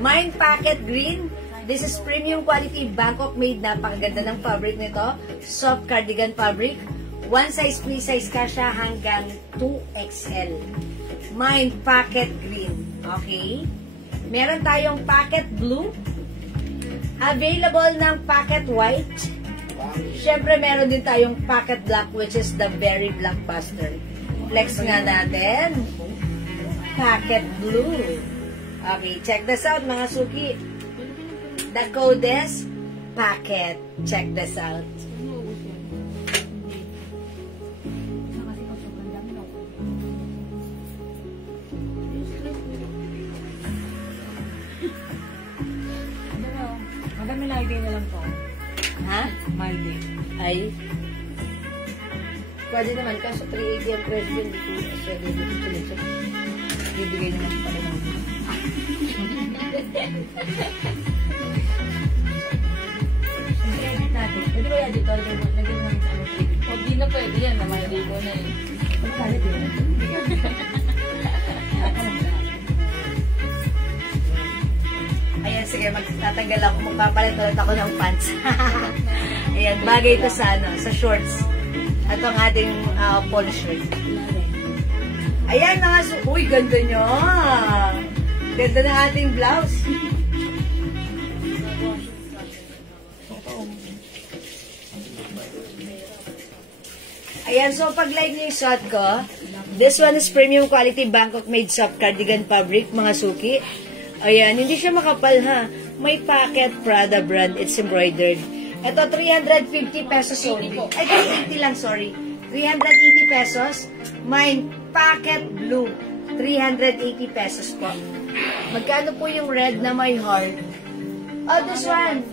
Mine pocket green. This is premium quality Bangkok made. Napakaganda ng fabric nito. Soft cardigan fabric. One size, free size ka siya hanggang 2XL. Mine pocket green. Okay? Meron tayong pocket blue. Available ng pocket white. Siyempre, meron din tayong pocket black, which is the very blockbuster. Flex nga natin. Pocket blue. Okay, check this out, mga suki. The code is pocket. Check this out. Madami na idea na lang po. Ha? My day. Ay. Pwede naman, kaso 380 ang presyo, hindi ko pwede dito tuloy. Bibigay naman pala namin. Edit natin. Pwede ba yan dito? Lagyan naman sa ano. Huwag di na pwede yan. Namalagay ko na eh. Pagkalit yun. Ayan, sige, magtatanggal ako. Magpapalit ulit ako ng pants. Ayan, bagay ito sa ano, sa shorts. At ang ating polo shirt. Ayan, mga uy, ganda nyo. Ganda ng ating blouse. Ayan, so pag like niyo yung suot ko, this one is premium quality Bangkok made soft cardigan fabric, mga suki. Ayan, hindi siya makapal ha. May pocket, Prada brand, it's embroidered. Ito, 350 pesos only. Ay, 380 lang, sorry. 380 pesos. Mine, pocket blue. 380 pesos po. Magkano po yung red na may heart? Oh, this one.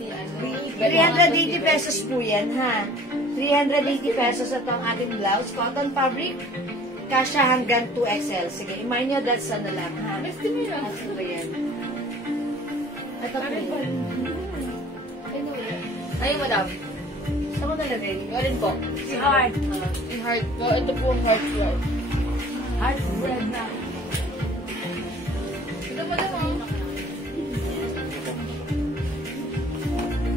380 pesos po yan, ha? 380 pesos ito ang ating blouse. Cotton fabric. Kasya hanggang 2XL. Sige, imagine nyo that's ano lang, ha? Ano ba yan? Ito po yan. Ay, madam. Saan ko nalagay? Meron po. Si Heart. Si Heart po. Ito po ang Heart po. Heart red na. Ito po naman.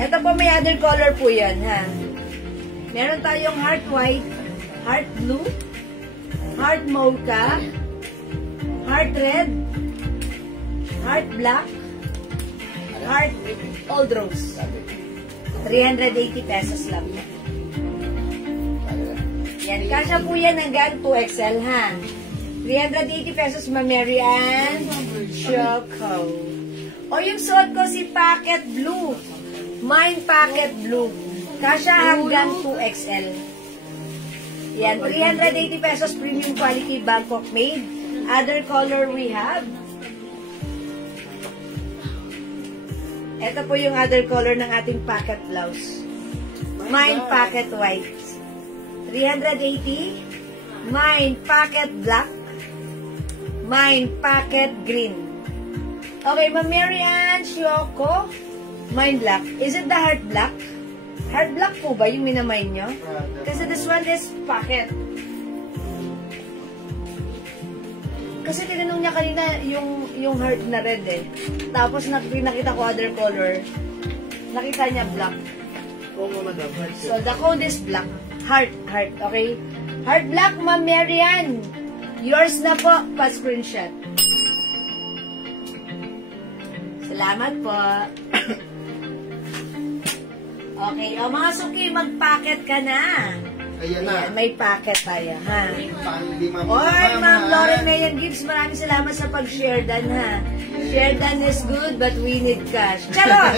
Ito po may other color po yan, ha? Meron tayong heart white, heart blue, heart mocha, heart red, heart black, heart old rose. 380 pesos lang. Yan, kasya po yan hanggang 2XL, ha? 380 pesos, Ma Mary Ann Choco. O yung suot ko si Pocket Blue. Mine Pocket Blue. Kasya hanggang 2XL. Yan, 380 pesos premium quality Bangkok made. Other color we have. Ito po yung other color ng ating pocket blouse. Mine Pocket White. 380. Mine Pocket Black. Mine Pocket Green. Okay, Ma Mary Ann Shoko. Mine Black. Is it the heart black? Heart black po ba yung minamine nyo? Kasi this one is pocket. Kasi tinanong niya kanina yung heart na red eh. Tapos nakita ko other color. Nakita niya black. Oo, madam. So the code is black. Heart. Okay? Heart black, Ma'am Marian. Yours na po. Pa-screenshot. Salamat po. Okay. O mga suki, mag-packet ka na. Ayan na. Ayan, may packet tayo, ha? Hindi Oy, Ma'am Lauren Mayan Gibbs, maraming salamat sa pag-share dan, ha? Share dan is good, but we need cash. Charot!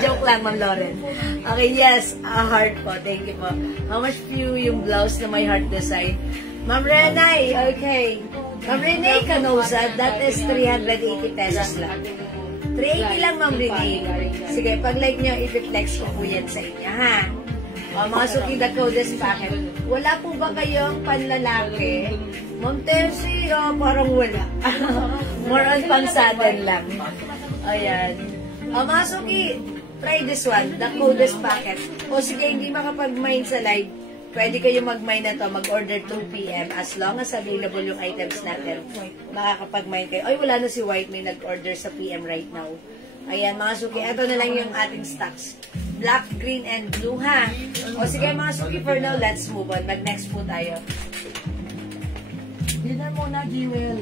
Joke lang, Ma'am Lauren. Okay, yes, a heart po. Thank you po. How much po yung blouse na may heart design? Ma'am Renay, okay. Ma'am Renay Canosa, that is 380 pesos lang. 380 lang, Ma'am Renay. Sige, pag-like nyo, i-flex ko po yan sa inyo, ha? O, mga suki, the coldest packet. Wala po ba kayong panlalaki? Ma'am Tessie, parang wala. More on pang-satin lang. Ayan. O, mga suki, try this one, the coldest packet. O, sige, hindi makapag-mine sa live. Pwede kayo mag-mine na to, mag-order 2 p.m. as long as available yung items natin. Makakapag-mine kayo. Ay, wala na si White, may nag-order sa PM right now. Ayan, mga suki, ito na lang yung ating stocks. Black, green, and blue, ha? O sige, mga suki, for now, let's move on. Mag-next po tayo. Dinner muna, Jewel.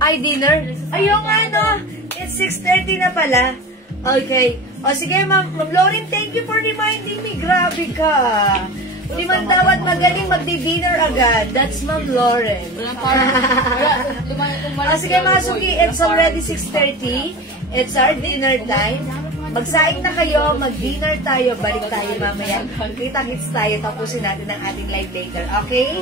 Ay, dinner? Ayun nga, no? It's 6:30 na pala. Okay. O sige, Ma'am Lauren, thank you for reminding me. Grabe ka. Di man dapat magaling magdi-dinner agad. That's Ma'am Lauren. O sige, mga suki, it's already 6:30. It's our dinner time. Magsaing na kayo, mag-dinner tayo, balik tayo mamaya. Kita-kits tayo, tapusin natin ang ating live later. Okay?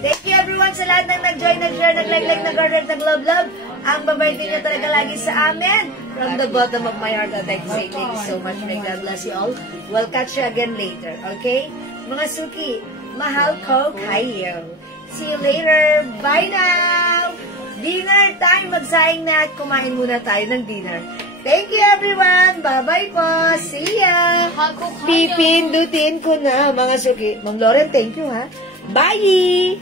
Thank you everyone sa lahat ng nag-join, nag-share, nag-like, nag-order, nag-love. Ang babaitin niyo talaga lagi sa amin. From the bottom of my heart, I'd like to say thank you so much. May God bless you all. We'll catch you again later. Okay? Mga suki, mahal ko kayo. See you later. Bye now! Dinner time. Magsaing na at kumain muna tayo ng dinner. Thank you everyone. Bye-bye po. See ya. Mahal ko kayo. Pipindutin ko na mga suki. Ma'am Lauren, thank you ha. Bye!